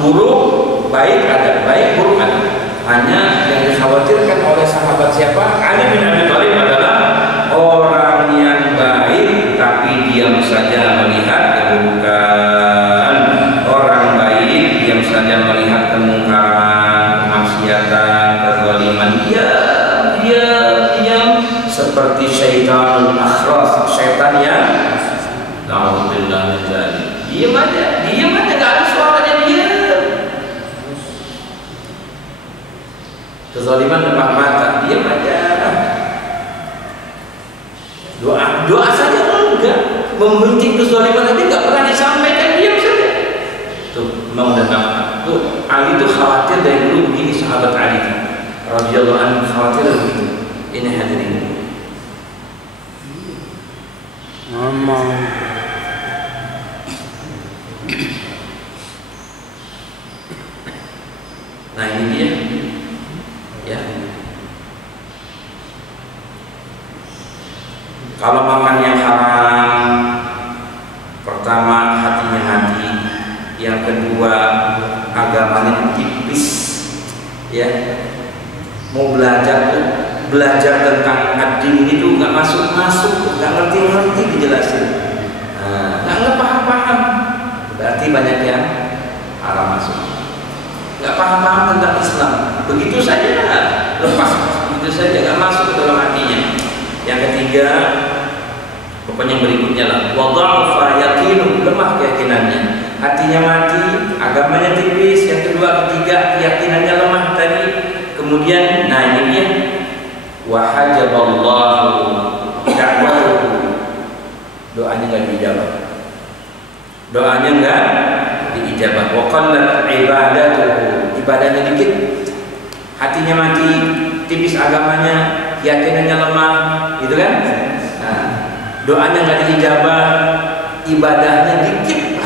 Buruk, baik ada, baik buruk ada. Hanya yang dikhawatirkan oleh sahabat siapa? Ali bin Abi Thalib adalah orang yang baik tapi diam saja melihat keburukan. Orang baik diam saja melihat kemungkaran, kemaksiatan, kezaliman. Diam seperti syaitanul akhras, syaitan yang na'udzubillah min dzalik. Diam aja, gak ada suaranya, diam. Kezaliman depan mata, diam aja. Doa saja enggak, membenci kezaliman aja enggak pernah disampaikan, diam saja. Tuh, mau dan nafkah. Tuh, Ali itu khawatir dari dulu begini, sahabat Ali radhiyallahu anhu khawatir begitu. Ini hadirin. Ngomong. Nah ini dia, ya. Kalau makan yang haram, pertama hatinya hati, yang kedua agamanya tipis, ya. Mau belajar tuh, belajar tentang ad-din itu nggak masuk, nggak ngerti dijelasin, nggak paham. Berarti banyak yang haram masuk. Nggak paham tentang Islam, begitu saja lepas, begitu saja nggak masuk ke dalam hatinya. Yang ketiga, pokoknya berikutnya lah, wadha'fa yaqinu, lemah keyakinannya, hatinya mati, agamanya tipis. Yang kedua, ketiga, keyakinannya lemah tadi. Kemudian, nah ini dia, wa hajaballahu da'watuhu, doanya nggak diijabah, doanya nggak diijabah. Wa qallat ibadatuhu, ibadahnya dikit, hatinya mati, tipis agamanya, keyakinannya lemah, gitu kan? Nah, doanya nggak diijabah, ibadahnya dikit,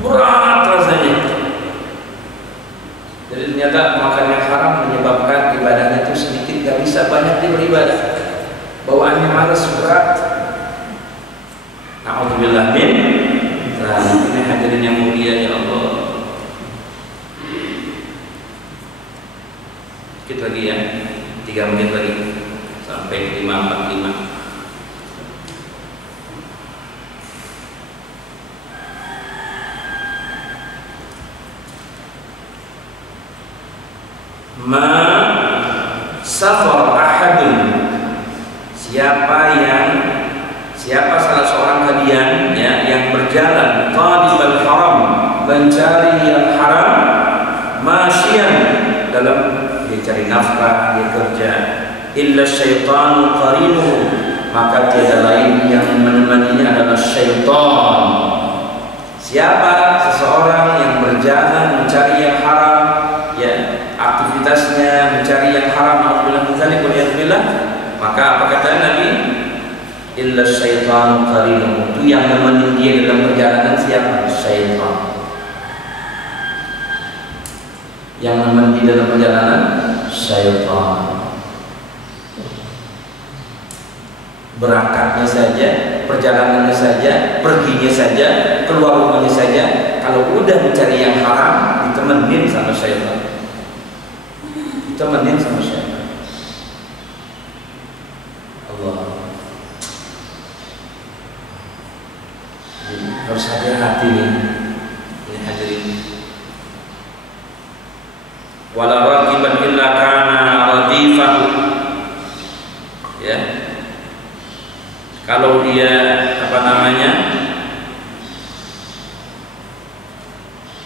berat rasanya. Jadi ternyata makan yang haram menyebabkan ibadahnya itu sedikit, nggak bisa banyak dia beribadah, bawaannya malas, berat. Na'udzubillah min. Nah, ini hadirin yang mulia ya Allah. Sedikit lagi ya, 3 menit lagi sampai 5:45. Ma safar ahadun, siapa salah seorang kalian ya yang berjalan talibal haram, mencari yang haram, masyian, dalam dia cari nafkah, dia kerja, illa syaitanu qarinuhu, maka tiada lain yang menemaninya adalah syaitan. Siapa seseorang yang berjalan mencari yang haram, ya aktivitasnya mencari yang haram, alhamdulillah, maka apa kata Nabi? illa syaitan qarinu. Itu yang nemenin dia dalam perjalanan siapa? Syaitan. Yang nemenin dia dalam perjalanan syaitan. Berangkatnya saja, perjalanannya saja, perginya saja, keluar rumahnya saja, kalau udah mencari yang haram, ditemenin sama syaitan. Ditemenin sama syaitan. Allah. Jadi, harus hati-hati nih. Ini hadirin. Wala raqiban illa kana radifahu. Ya. Kalau dia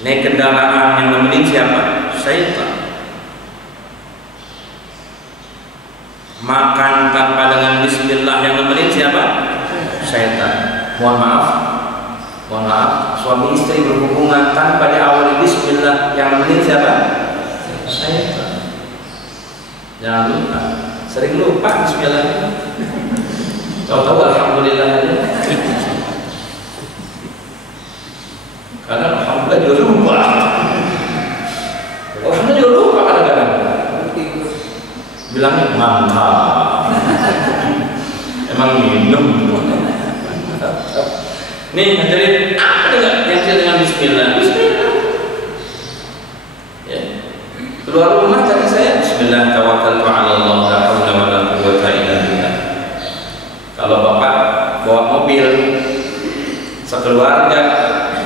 naik kendaraan yang nemenin siapa? Syaitan. Makan tanpa dengan bismillah yang nemenin siapa? Syaitan. Mohon maaf, suami istri berhubungan tanpa diawali bismillah yang nemenin siapa? Syaitan. Jangan lupa, sering lupa bismillah. Tahu-tahu alhamdulillah aja. Karena alhamdulillah juga lupa. Alhamdulillah juga lupa kadang-kadang. Bilangnya mantap. Emang minum. Nih hadirin, apa dengan bismillah? Bismillah. Ya. Keluar rumah cari saya bismillah tawakkaltu 'ala Allah la haula wala quwwata illa billah. Kalau bapak bawa mobil sekeluarga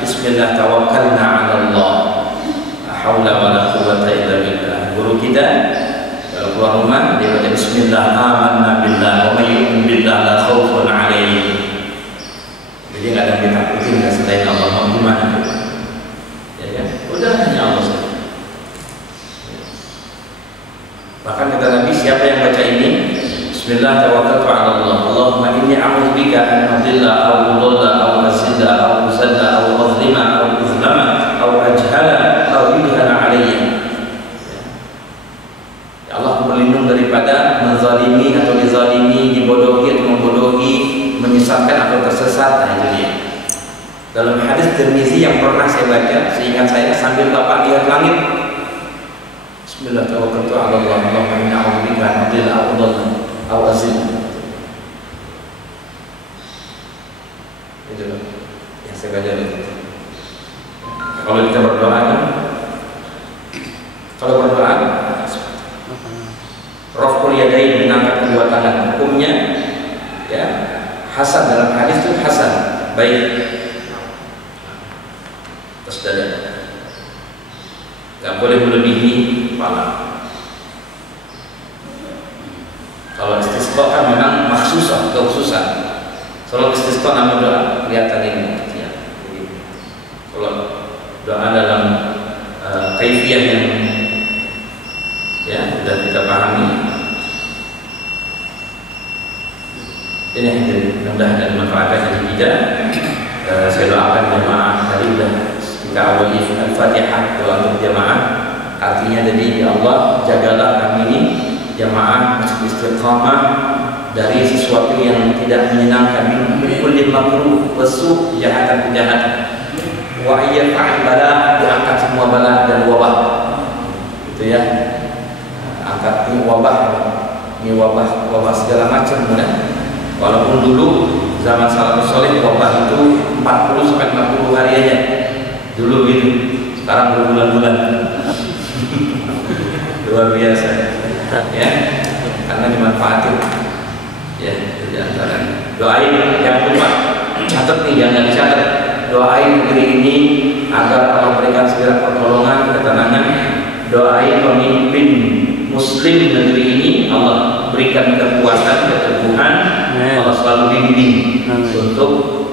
bismillah tawakkalna 'ala Allah la haula wala quwwata illa billah. Guru kita kalau keluar rumah dia baca bismillah amanna billah wa may yu'min billah la khaufun 'alaihim. Jadi enggak ada yang ditakutin selain Allah. Mau gimana? Ya kan? Udah hanya Allah saja. Bahkan kata Nabi, siapa yang baca ini bismillah tawakkaltu 'ala Allah. Allahumma inni a'udzubika an adilla aw udalla aw azilla aw uzalla aw azlima aw uzlama aw ajhala aw yudhala 'alayya. Ya Allah, aku berlindung daripada menzalimi atau dizalimi, dibodohi atau membodohi, menyesatkan atau tersesat. Nah itu dia. Dalam hadis Tirmizi yang pernah saya baca, seingat saya sambil bapak lihat langit, bismillah tawakkaltu 'ala Allah. Allahumma inni a'udzubika an adilla aw udalla aw azilla. Itu yang saya baca itu. Kalau kita berdoa kan, raf'ul yadain, mengangkat kedua tangan, hukumnya ya hasan, dalam hadis itu hasan, baik, atas dada, nggak boleh melebihi kepala. Kalau istisqa kan memang maksusah, kekhususan. Kalau istisqa nama doa kelihatan ini ya. Kalau doa dalam kaifiyah yang ya sudah kita pahami, ini mudah dan manfaatkan yang tidak. Saya doakan jemaah tadi sudah kita awali Al-Fatihah, doa untuk jemaah. Artinya jadi ya Allah jagalah kami ini jemaah istiqamah dari sesuatu yang tidak menyenangkan, min kulli makruh wasu, kejahatan wa ayyafa'al bala, diangkat semua bala dan wabah. Itu ya. Angkat ini wabah segala macam ya. Walaupun dulu zaman salafus saleh wabah itu 40 sampai 50 hari aja. Dulu gitu. Sekarang berbulan-bulan. Luar biasa. Ya. Karena dimanfaatin. Ya, itu di antara. Doain yang lupa. Catat nih, jangan dicatat. Doain negeri ini agar Allah berikan segera pertolongan, ketenangan. Doain pemimpin Muslim negeri ini, Allah berikan kekuatan, keteguhan, Allah selalu bimbing untuk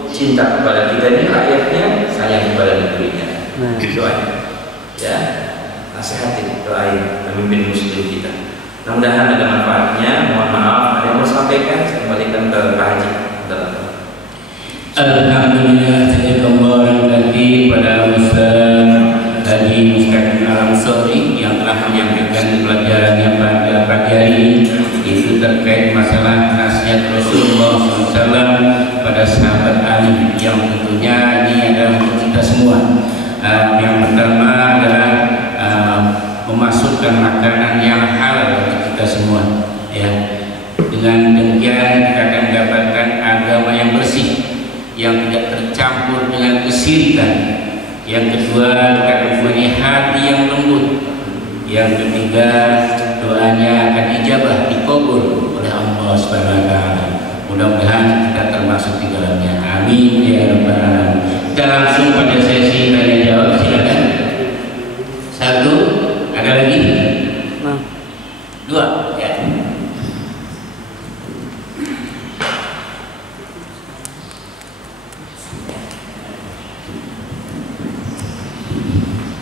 cinta kepada kita ini rakyatnya, sayang kepada negerinya. Doain, ya, nasihatin, doain pemimpin Muslim kita. Mudah-mudahan ada manfaatnya. Mohon maaf, ada yang mau sampaikan, saya kembalikan ke Pak Haji. Alhamdulillah, jazakallahu khairan pada Ustaz Haji Mustaqim Al-Ansari yang telah menyampaikan pelajarannya pada pagi pelajari itu terkait masalah nasihat Rasulullah SAW pada sahabat Ali, yang tentunya ini adalah untuk kita semua. Yang pertama adalah memasukkan makanan yang halal bagi kita semua, ya. Dengan demikian kita akan mendapatkan agama yang bersih, yang tidak tercampur dengan kesyirikan. Yang kedua, kita mempunyai hati yang lembut. Yang ketiga, doanya akan dijabah, dikabul oleh Allah Subhanahu wa taala. Mudah-mudahan kita termasuk di dalamnya. Amin ya rabbal alamin. Kita langsung pada sesi tanya jawab, silakan. Satu, ada lagi? Dua, ya.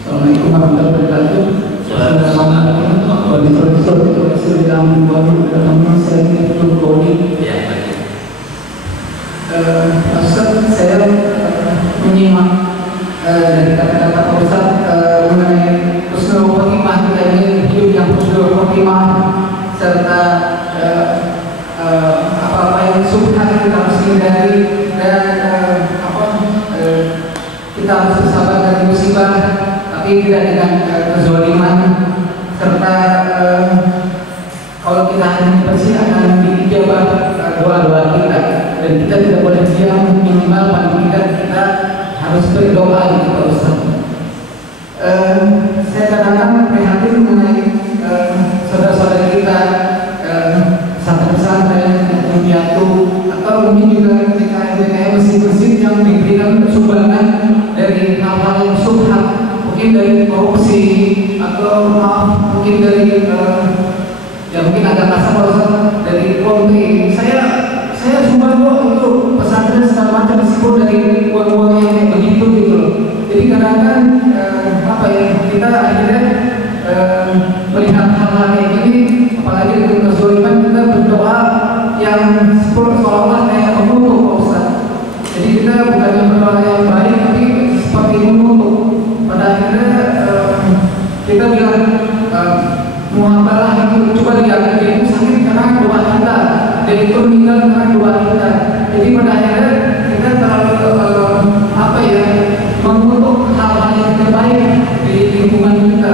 Assalamualaikum warahmatullahi wabarakatuh. Ustaz, saya menyimak dari kata-kata Pak Ustaz mengenai husnul khotimah. Kita ingin hidup yang husnul khotimah, serta apa-apa yang subhan kita harus hindari, dan kita harus bersabar dari musibah, tapi tidak dengan kezaliman, serta kalau kita hanya bersih akan diijabah doa-doa kita, dan kita tidak boleh diam, minimal paling tidak kita harus berdoa gitu Pak Ustaz. Saya kadang-kadang prihatin mengenai saudara-saudara kita satu pesantren yang jatuh, atau mungkin juga ketika masjid-masjid yang diberikan sumbangan dari hal-hal yang subhan, mungkin dari korupsi, atau mungkin dari ya mungkin agak kasar Ustaz, dari konti. Saya sumbang untuk pesantren segala macam, meskipun dari uang-uang yang kayak begitu gitu loh. Jadi kadang-kadang kita akhirnya melihat hal-hal kayak gini, apalagi dengan kezaliman, kita berdoa yang seolah-olah kayak mengutuk Pak Ustaz. Jadi kita bukannya berdoa yang baik, tapi seperti mengutuk. Pada akhirnya kita bilang muhabalah itu, coba lihat dia itu sakit karena doa kita, dia itu meninggal karena doa kita. Jadi pada akhirnya kita terlalu mengutuk hal-hal yang tidak baik di lingkungan kita.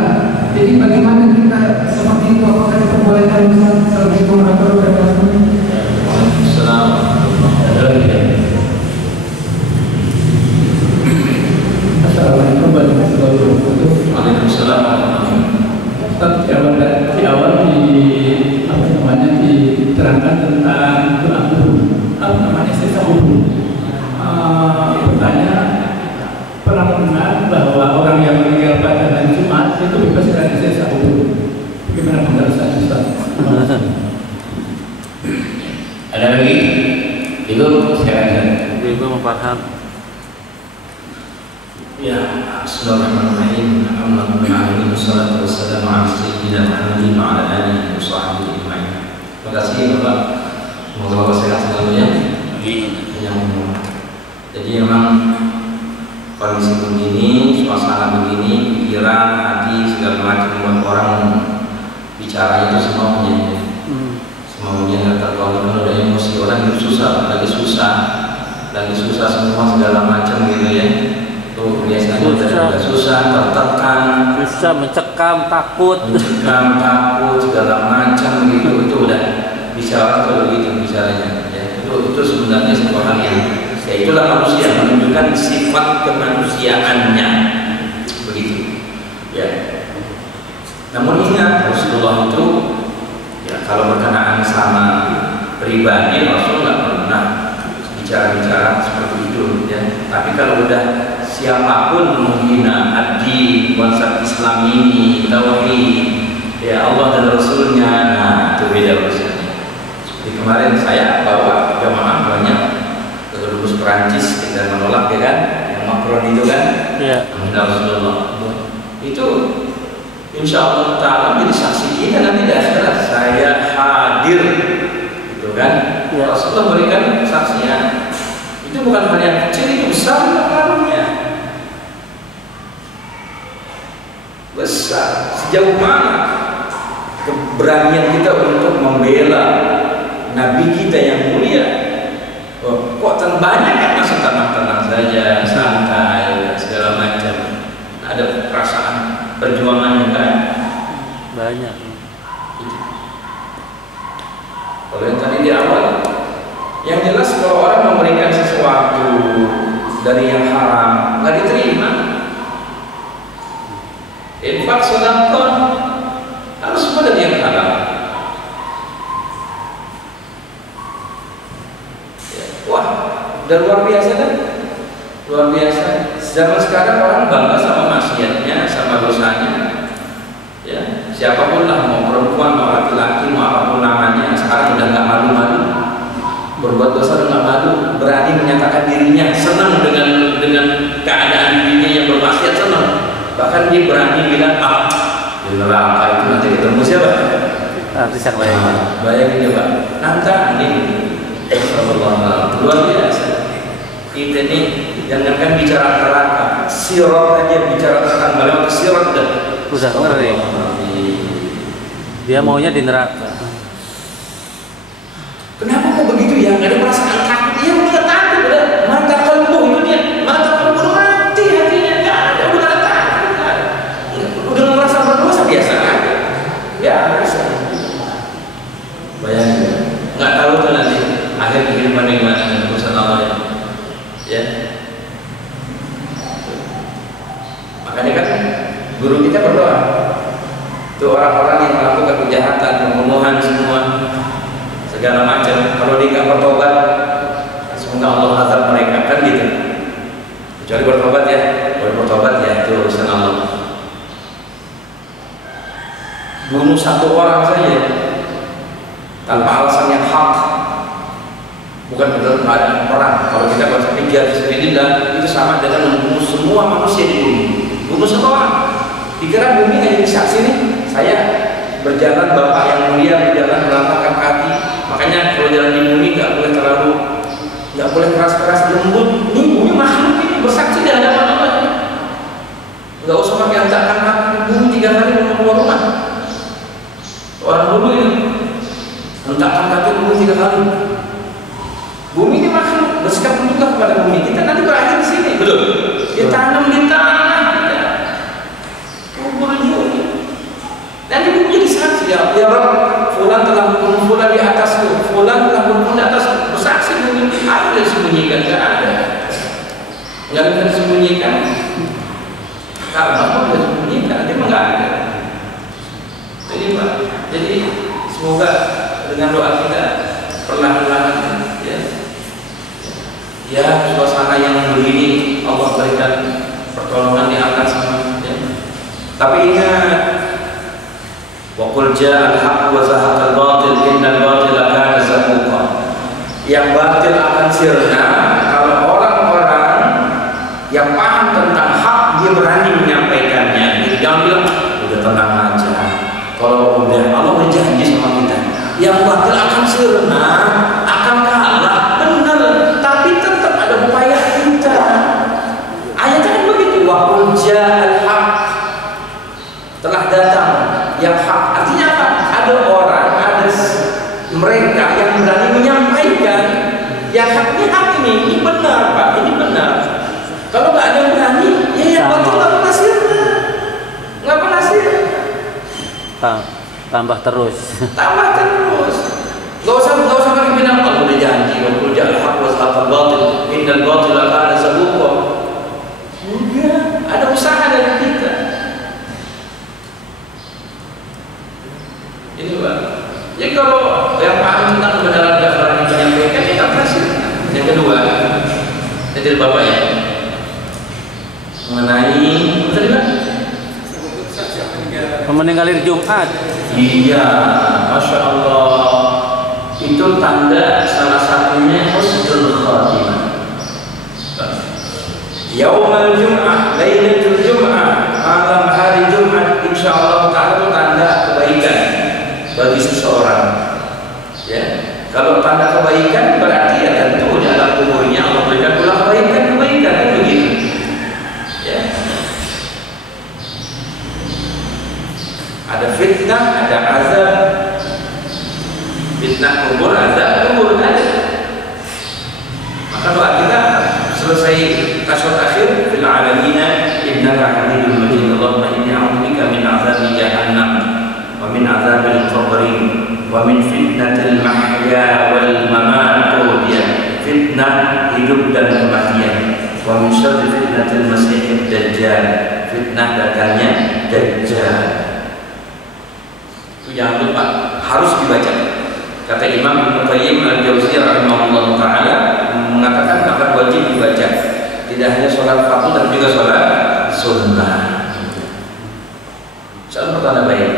Jadi bagaimana kita seperti itu, apakah diperbolehkan? Assalamualaikum warahmatullahi wabarakatuh. Assalamualaikum warahmatullahi wabarakatuh. Waalaikumsalam. Di awal diterangkan tentang sisa wudhu. Bertanya, pernah mendengar bahwa orang yang meninggalkan hari Jumat itu bebas dari sisa wudhu. Bagaimana pendapat Ustaz? Ada lagi? Ibu, silakan. Ibu mau Farhan. Ya, Bismillahirrahmanirrahim. Alhamdulillahirabbil wassalatu wassalamu ala sayyidina Muhammadin wa ala alihi wa sahbihi ajma'in. Terima kasih Bapak. Semoga Bapak sehat selalu ya. Jadi memang kondisi begini, suasana begini, pikiran, hati, segala macam membuat orang bicara itu semuanya. Semuanya nggak terkontrol, ada emosi, orang hidup susah, lagi susah semua segala macam gitu ya. Tuh biasanya udah susah, tertekan, Susah, mencekam, takut segala macam gitu. Itu udah bicara kalau begitu bicaranya ya. Itu sebenarnya sebuah hal yang ya itulah manusia, menunjukkan sifat kemanusiaannya begitu ya. Namun ingat, Rasulullah itu ya kalau berkenaan sama pribadi, Rasul nggak pernah bicara-bicara seperti itu ya. Tapi kalau udah siapapun menghina ad-din, konsep Islam ini, tauhid, ya Allah dan Rasulnya, nah itu beda urusannya. Seperti kemarin saya bawa jamaah banyak ke Dubes Perancis, kita menolak ya kan, yang Macron itu kan, menghina Rasulullah. Itu insya Allah Ta'ala menjadi saksi kita nanti di akhirat, saya hadir gitu kan. Rasulullah berikan kesaksian. Itu bukan hal yang kecil, itu besar pengaruhnya. Besar sejauh mana keberanian kita untuk membela Nabi kita yang mulia. Kok banyak kan masih tenang-tenang saja, santai, segala macam. Ada perasaan perjuangan kan? Banyak. Kalau yang tadi di awal, yang jelas kalau orang memberikan sesuatu dari yang haram nggak diterima. Infak sedekah harus semua dari yang halal. Wah, udah luar biasa kan? Luar biasa. Zaman sekarang orang bangga sama maksiatnya, sama dosanya. Ya, siapapun lah, mau perempuan, mau laki-laki, mau apapun namanya, sekarang udah nggak malu-malu. Berbuat dosa udah nggak malu, berani menyatakan dirinya, senang dengan keadaan dirinya yang bermaksiat, senang. Bahkan dia berani bilang, di neraka itu nanti ketemu siapa? Nanti siapa bayangin? Bayangin coba, nantang ini. Luar biasa. Kita ini jangankan bicara neraka, sirat aja bicara tentang melewati sirat udah ngeri. Dia maunya di neraka. Kenapa kok begitu ya? Gak ada perasaan takut. Dia udah takut, udah mata kalbu itu dia, mata kalbu mati hatinya, gak ada, udah gak takut, udah merasa berdosa biasa aja. Biasa. Bayangin, nggak tahu tuh nanti akhir kehidupan yang mana dengan urusan Allah ya. Makanya kan guru kita berdoa tuh orang-orang yang melakukan kejahatan, pembunuhan semua segala macam, kalau dia nggak bertobat semoga Allah azab mereka, kan gitu. Kecuali bertobat ya, kalau bertobat ya itu urusan Allah. Bunuh satu orang saja tanpa alasan yang hak, bukan dalam keadaan perang. Kalau kita baca jihad fisabilillah itu sama dengan membunuh semua manusia di bumi. Bunuh semua orang. Dikira bumi hanya di saksi nih, saya berjalan, bapak yang mulia berjalan melangkahkan kaki. Makanya kalau jalan di bumi nggak boleh keras-keras, lembut. Ini bumi makhluk ini bersaksi di hadapan Allah. Nggak usah pakai antakan kaki, bumi 3 kali mau keluar rumah. Orang dulu ini hentakkan kaki bumi 3 kali. Bumi ini makhluk, bersikap juga kepada bumi. Kita nanti berakhir di sini, betul? Dia tanam di tanah, kubur juga. Nanti bumi jadi saksi ya Rabb, fulan telah membunuh fulan di atasku, fulan telah membunuh di atasku. Bersaksi bumi, apa yang disembunyikan? Tidak ada. Nggak ada yang disembunyikan. Karena apa yang disembunyikan? Dia memang nggak ada. Jadi semoga dengan doa kita perlahan-lahan ya suasana yang begini Allah berikan pertolongan di atas semua ya. Tapi ingat, wa qul ja'al haqq wa zahaqal batil innal batila kana zahuqa. Yang batil akan sirna kalau orang-orang yang paham tentang hak dia berani menyampaikannya. Jadi jangan bilang udah tenang aja. Kalau udah Allah berjanji sama kita, yang batil akan sirna, akan kalah, benar. Tapi tetap ada upaya kita. Ayatnya kan begitu. Wa qul ja'al haqq, telah datang yang hak. Artinya apa? Ada orang, ada mereka yang berani menyampaikan yang haknya hak ini benar Pak, ini benar. Kalau nggak ada yang berani, ya yang batil nggak pernah sirna, nggak pernah sirna. Tambah terus. Tambah terus. Gak usah pakai bilang Allah udah janji, waktu ja'al haqq wa zahaqal batil innal batila kana zahuqa. Enggak, ada usaha dari kita. Ini Pak. Jadi kalau yang paham tentang kebenaran gak berani menyampaikan, kita berhasil. Yang kedua, jadi Bapak ya, mengenai tadi Pak, meninggalin Jumat. iya, Masya Allah. Itu tanda salah satunya husnul khatimah. Yaumul Jum'ah, Lailatul Jum'ah, malam hari Jumat, insyaallah taala itu tanda kebaikan bagi seseorang. Ya, kalau tanda kebaikan berarti ya tentu di alam kuburnya Allah berikan pula kebaikan kan begitu. Ya. Ada fitnah, ada azab, Fitnah kubur ada, kubur ada. Maka doa kita selesai tasyahud akhir, fil alamina innaka hamidum majid, Allahumma inni a'udzubika min azabi jahannam wa min azabil qabri wa min fitnatil mahya wal mamat, fitnah hidup dan kematian, wa min syarri fitnatil masiihid dajjal, fitnah datangnya dajjal. Itu jangan lupa, harus dibaca. Kata Imam Ibnu Qayyim al-Jauziyah rahimahullah taala mengatakan akan wajib dibaca, tidak hanya sholat fardu tapi juga sholat sunnah. Soal pertanda baik.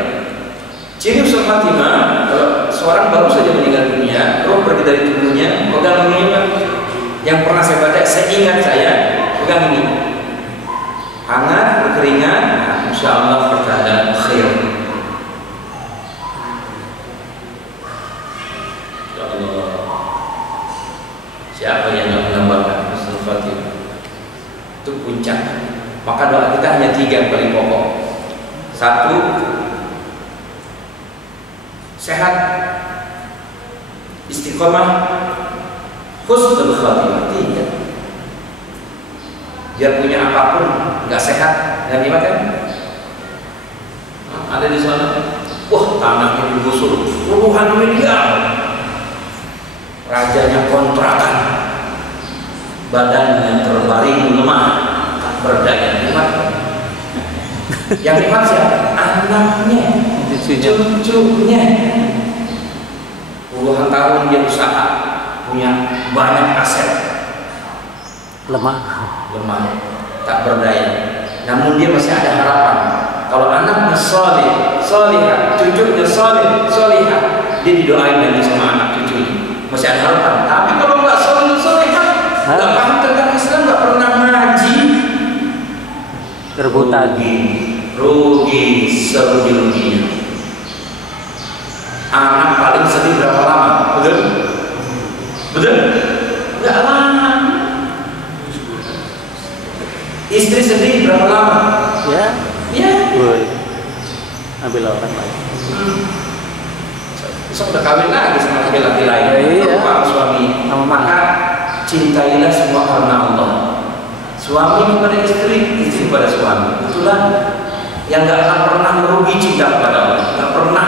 Ciri usul khatimah, kalau seorang baru saja meninggal dunia, roh pergi dari tubuhnya, pegang ini Pak. Yang pernah saya baca, saya ingat saya pegang ini, hangat, berkeringat, insya Allah pertanda khair. Siapa yang menambahkan usul khatimah? Itu puncak. Maka doa kita hanya 3 yang paling pokok. 1, sehat, istiqomah, husnul khatimah. 3. Dia punya apapun nggak sehat, nggak nikmat kan? Ada di sana, wah tanahnya digusur puluhan miliar, rajanya kontrakan, badannya terbaring lemah, tak berdaya, nikmat. Yang nikmat siapa? Anaknya, cucunya. Puluhan tahun dia usaha, punya banyak aset, lemah, tak berdaya. Namun dia masih ada harapan. Kalau anaknya soleh, solihah, cucunya soleh, solihah, dia didoain lagi sama anak cucunya, masih ada harapan. Tapi kalau nggak soleh, solihah, nggak paham tentang Islam, nggak pernah ngaji, rebutan, rugi serugi-ruginya. Anak paling sedih berapa lama? Betul? Betul? Nggak lama. Istri sedih berapa lama? Ya. Ya. Woi. Ambil orang lain. Besok udah kawin lagi sama laki-laki lain. Iya. Pak suami. Maka cintailah semua karena Allah. Suami kepada istri, istri kepada suami. Itulah yang nggak akan pernah merugi cinta kepada Allah. Nggak pernah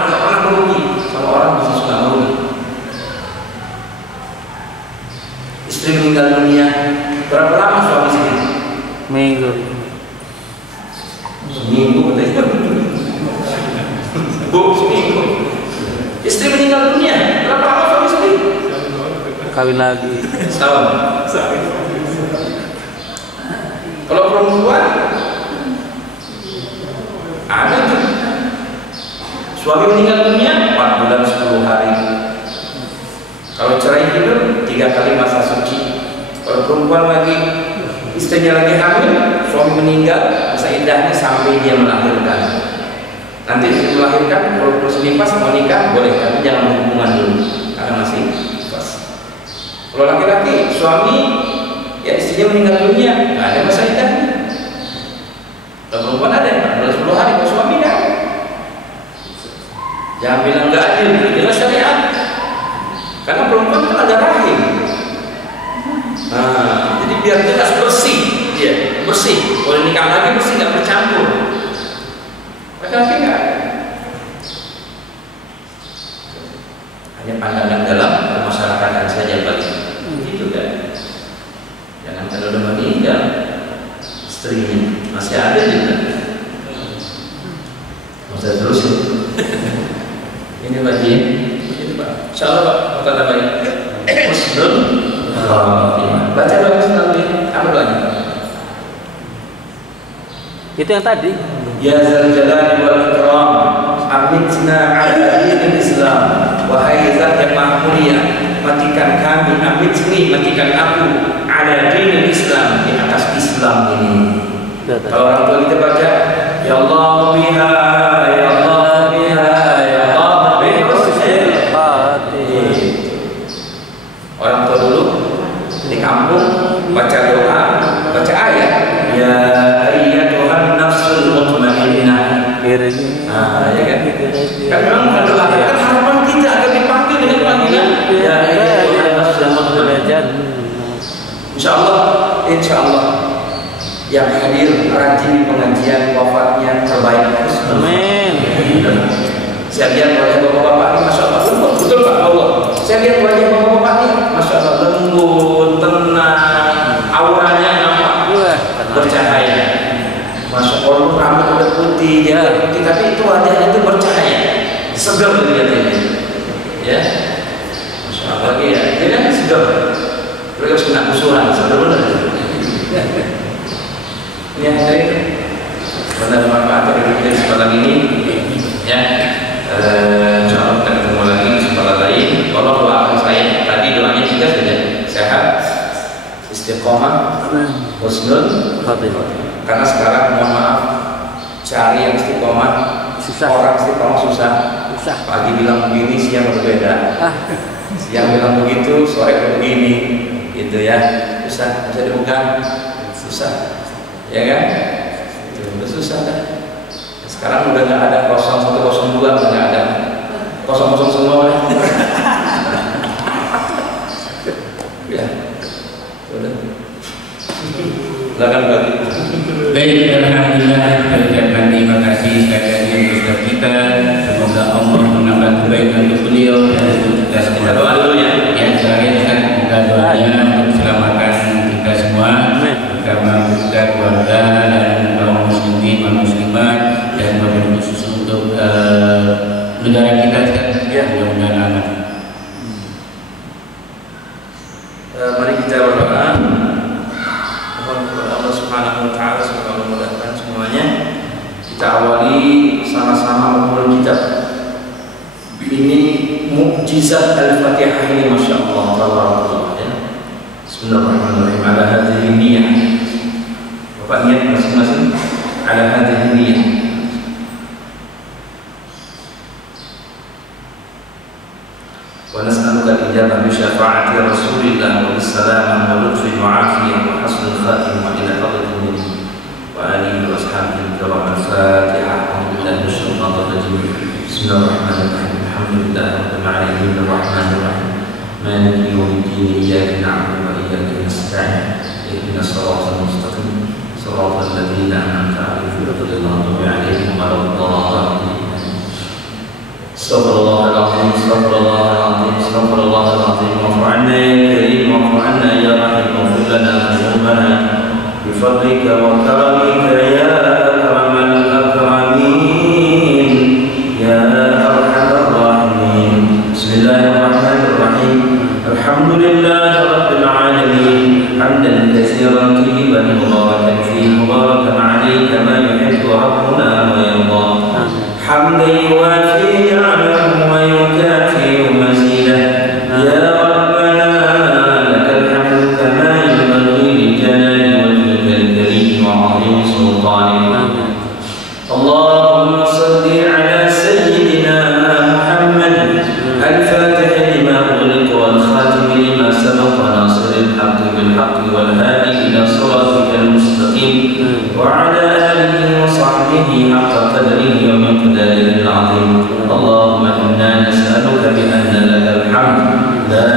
merugi. Kalau orang bisa suka merugi. Istri meninggal dunia, berapa lama suami sedih? Seminggu. Katanya. Bu, seminggu. Istri meninggal dunia, berapa lama suami sedih? Kawin lagi. Setahun. Kalau perempuan ada tuh, suami meninggal dunia 4 bulan 10 hari. Kalau cerai hidup 3 kali masa suci. Kalau perempuan lagi, istrinya lagi hamil, suami meninggal, masa iddahnya sampai dia melahirkan. Nanti setelah melahirkan, kalau terus nifas mau nikah boleh, tapi jangan berhubungan dulu karena masih nifas. Kalau laki-laki, suami ya istrinya meninggal dunia, nggak ada masa iddahnya. Kalau perempuan ada 10 hari, kalau suami nggak. Jangan bilang nggak adil, inilah syariat. Karena perempuan kan ada rahim. Nah, jadi biar jelas bersih, dia bersih. Kalau nikah lagi bersih, nggak bercampur. Laki-laki nggak ada. Hanya pandangan dalam kemasyarakatan saja bagi itu kan. Jangan kalau udah meninggal istrinya masih ada juga. Masih terus. Ini bagi ini Pak. Insyaallah Pak, kata baik. Husnul khatimah. Baca doa sendiri. Apa doanya? Itu yang tadi. Ya Zal Jalali wal Ikram, amitna ala dinil Islam. Wahai Zat yang Maha Mulia, matikan kami, amitni, matikan aku ala dinil Islam, di atas Islam ini. Kalau orang tua kita baca, ya Allah biha, ya Allah biha, ya Allah biha. Orang tua dulu di kampung baca doa, baca ayat, ya ayyatuhan nafsul mutmainnah. Nah, ya kan? Kan memang doa kan harapan kita agar dipanggil dengan haji di pengajian wafatnya terbaik. Amin. Saya lihat wajah bapak-bapak ini, masya Allah, betul Pak Allah. Saya lihat wajah bapak-bapak ini, masya Allah, lembut, tenang, auranya nampak bercahaya. Masya Allah, rambut udah putih, ya putih, tapi itu wajahnya itu bercahaya, segar dilihatnya, ya. Masya Allah, ya, dia kan segar. Mereka harus kena musuhan, benar-benar. Ini yang saya benar bermanfaat dari kesempatan ini, ya. Insya Allah kita ketemu lagi di kesempatan lain. Kalau doakan saya tadi doanya juga sudah sehat, istiqomah, husnul Khotimah. karena sekarang mohon maaf cari yang istiqomah Susah. orang istiqomah susah. Pagi bilang begini, siang berbeda. Siang bilang begitu, sore begini, gitu ya. Susah, bisa dipegang, susah, ya kan? Itu udah susah kan? Sekarang udah nggak ada 0102, nggak ada 00 semua. Ya, udah. Silakan berarti. Baik, alhamdulillah, ucapkan terima kasih sekali lagi untuk Ustaz kita. Semoga Allah menambah kebaikan untuk beliau dan untuk kita semua. Kita doa dulu ya. Yang terakhir kan kita doanya untuk keselamatan kita semua, terutama kita keluarga dan kaum muslimin, kaum muslimat, dan wabil khusus untuk negara kita. Ya. Mudah-mudahan aman. Mari kita berdoa. Mohon kepada Allah Subhanahu wa taala semoga memudahkan semuanya. Kita awali sama-sama memulai kitab ini, mukjizat Al-Fatihah ini, masya Allah, tabarakallah ya. Bismillahirrahmanirrahim. Ala hadhihi niyyah. Bapak niat masing-masing. Ala hadhihi niyyah. Wa nas'aluka al-ijabah bi syafa'ati Rasulillah wa bis-salamah wa lutfi wa 'afiyah wa husnul khatimah ila hadratin wa alihi wa ashabihi al-kiram. Al-Fatihah. A'udzu billahi minasyaitonir rajim. Bismillahirrahmanirrahim. Alhamdulillahi rabbil alamin arrahmanir rahim maliki yaumiddin iyyaka na'budu wa iyyaka nasta'in ihdinas siratal mustaqim siratal ladzina an'amta 'alaihim ghairil maghdubi 'alaihim waladdallin. Astaghfirullahaladzim, astaghfirullahaladzim, astaghfirullahaladzim. Wa'fu 'anna ya karim, wa'fu 'anna ya rahim, waghfir lana dhunubana bi fadlika wa karamika ya akramal akramin ya arhamar rahimin. Bismillahirrahmanirrahim. Alhamdulillahi rabbil alamin hamdan katsiran tayyiban mubarakan fihi mubarakan 'alaihi kama yuhibbu rabbuna wa yarda. Hamdan yuwafi ni'amahu wa yukafi mazidah. Ya Rabbana lakal hamdu kama yanbaghi li jalali wajhikal karim wa 'azimi sultanik. Allahumma salli ala sayyidina Muhammad al-Fatih lima ughliqa wal khatim lima sabaqa nasiril haqqi bil haqqi wal hadi ila siratikal mustaqim wa ala alihi wa sahbihi haqqa qadrihi wa miqdarihi al-'azim. Allahumma inna nas'aluka bi anna lakal hamd la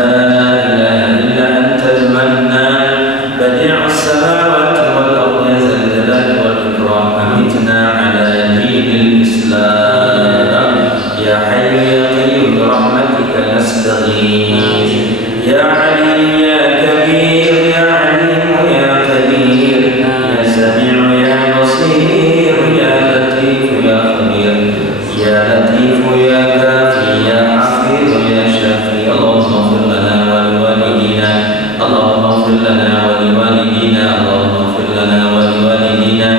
ilaha illa anta al-mannan badi'us samawati wal ardi ya zal jalali wal ikram. Amitna ala dinil islam ya hayyu ya qayyum bi rahmatika nastaghith ya alim ya kabir ya alim ya qadir ya sami'u ya basir ya latif ya khabir ya latif ya kafi ya hafiz ya shafi. Allahumma ighfir lana wa liwalidina, Allahumma ighfir lana wa liwalidina, Allahumma ighfir lana wa liwalidina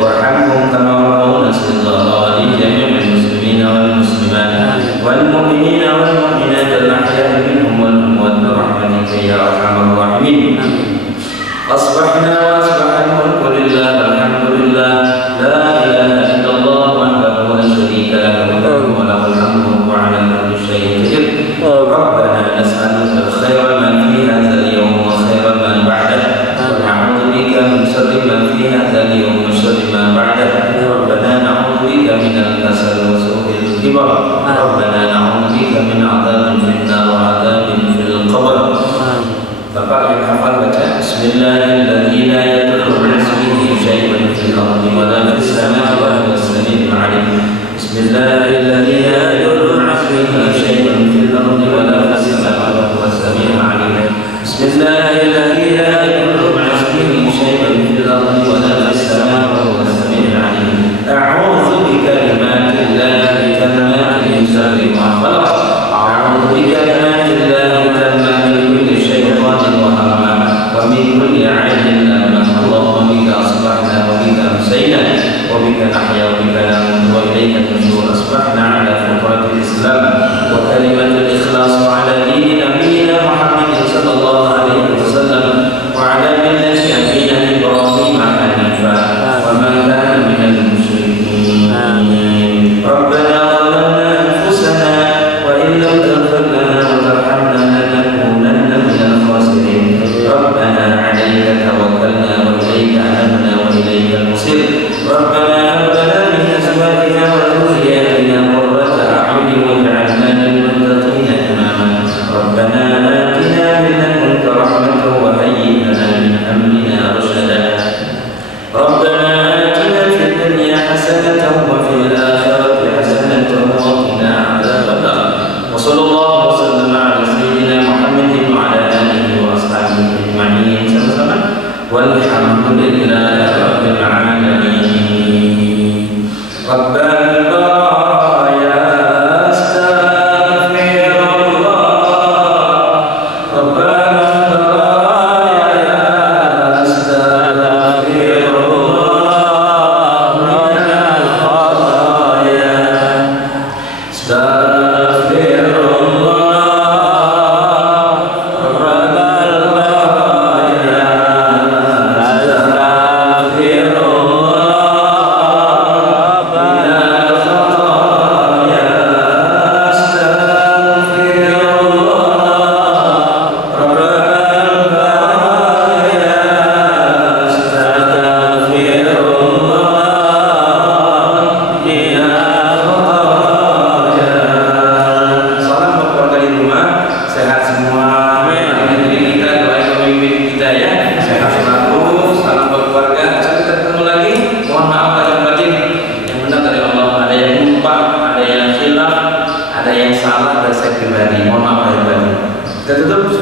warhamhum kama rabbawna shighara. Li jami'il muslimina wal muslimat wal mu'minina wal mu'minat al-ahya'i minhum wal amwat bi rahmatika ya arhamar rahimin. Asbahna wa asbahal mulku lillah walhamdulillah la ilaha illallah wahdahu la syarika lahu wa lahul hamdu wa 'ala kulli syai'in qadir. Rabbana nas'aluka khairal ma fi hadzal yawm wa khairal ma ba'dahu wa na'udzu bika min sharri ma fi hadzal yawm wa sharri ma ba'dahu. Rabbana na'udzu bika minal kasal wa su'il kibar. Rabbana na'udzu bika min 'adzabin fin nar wa 'adzabin fil qabr. Bapak yang hafal baca Bismillahirrahmanirrahim la yadurru 'ismihi syai'un fil ardi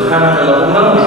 Subhanakallahumma wa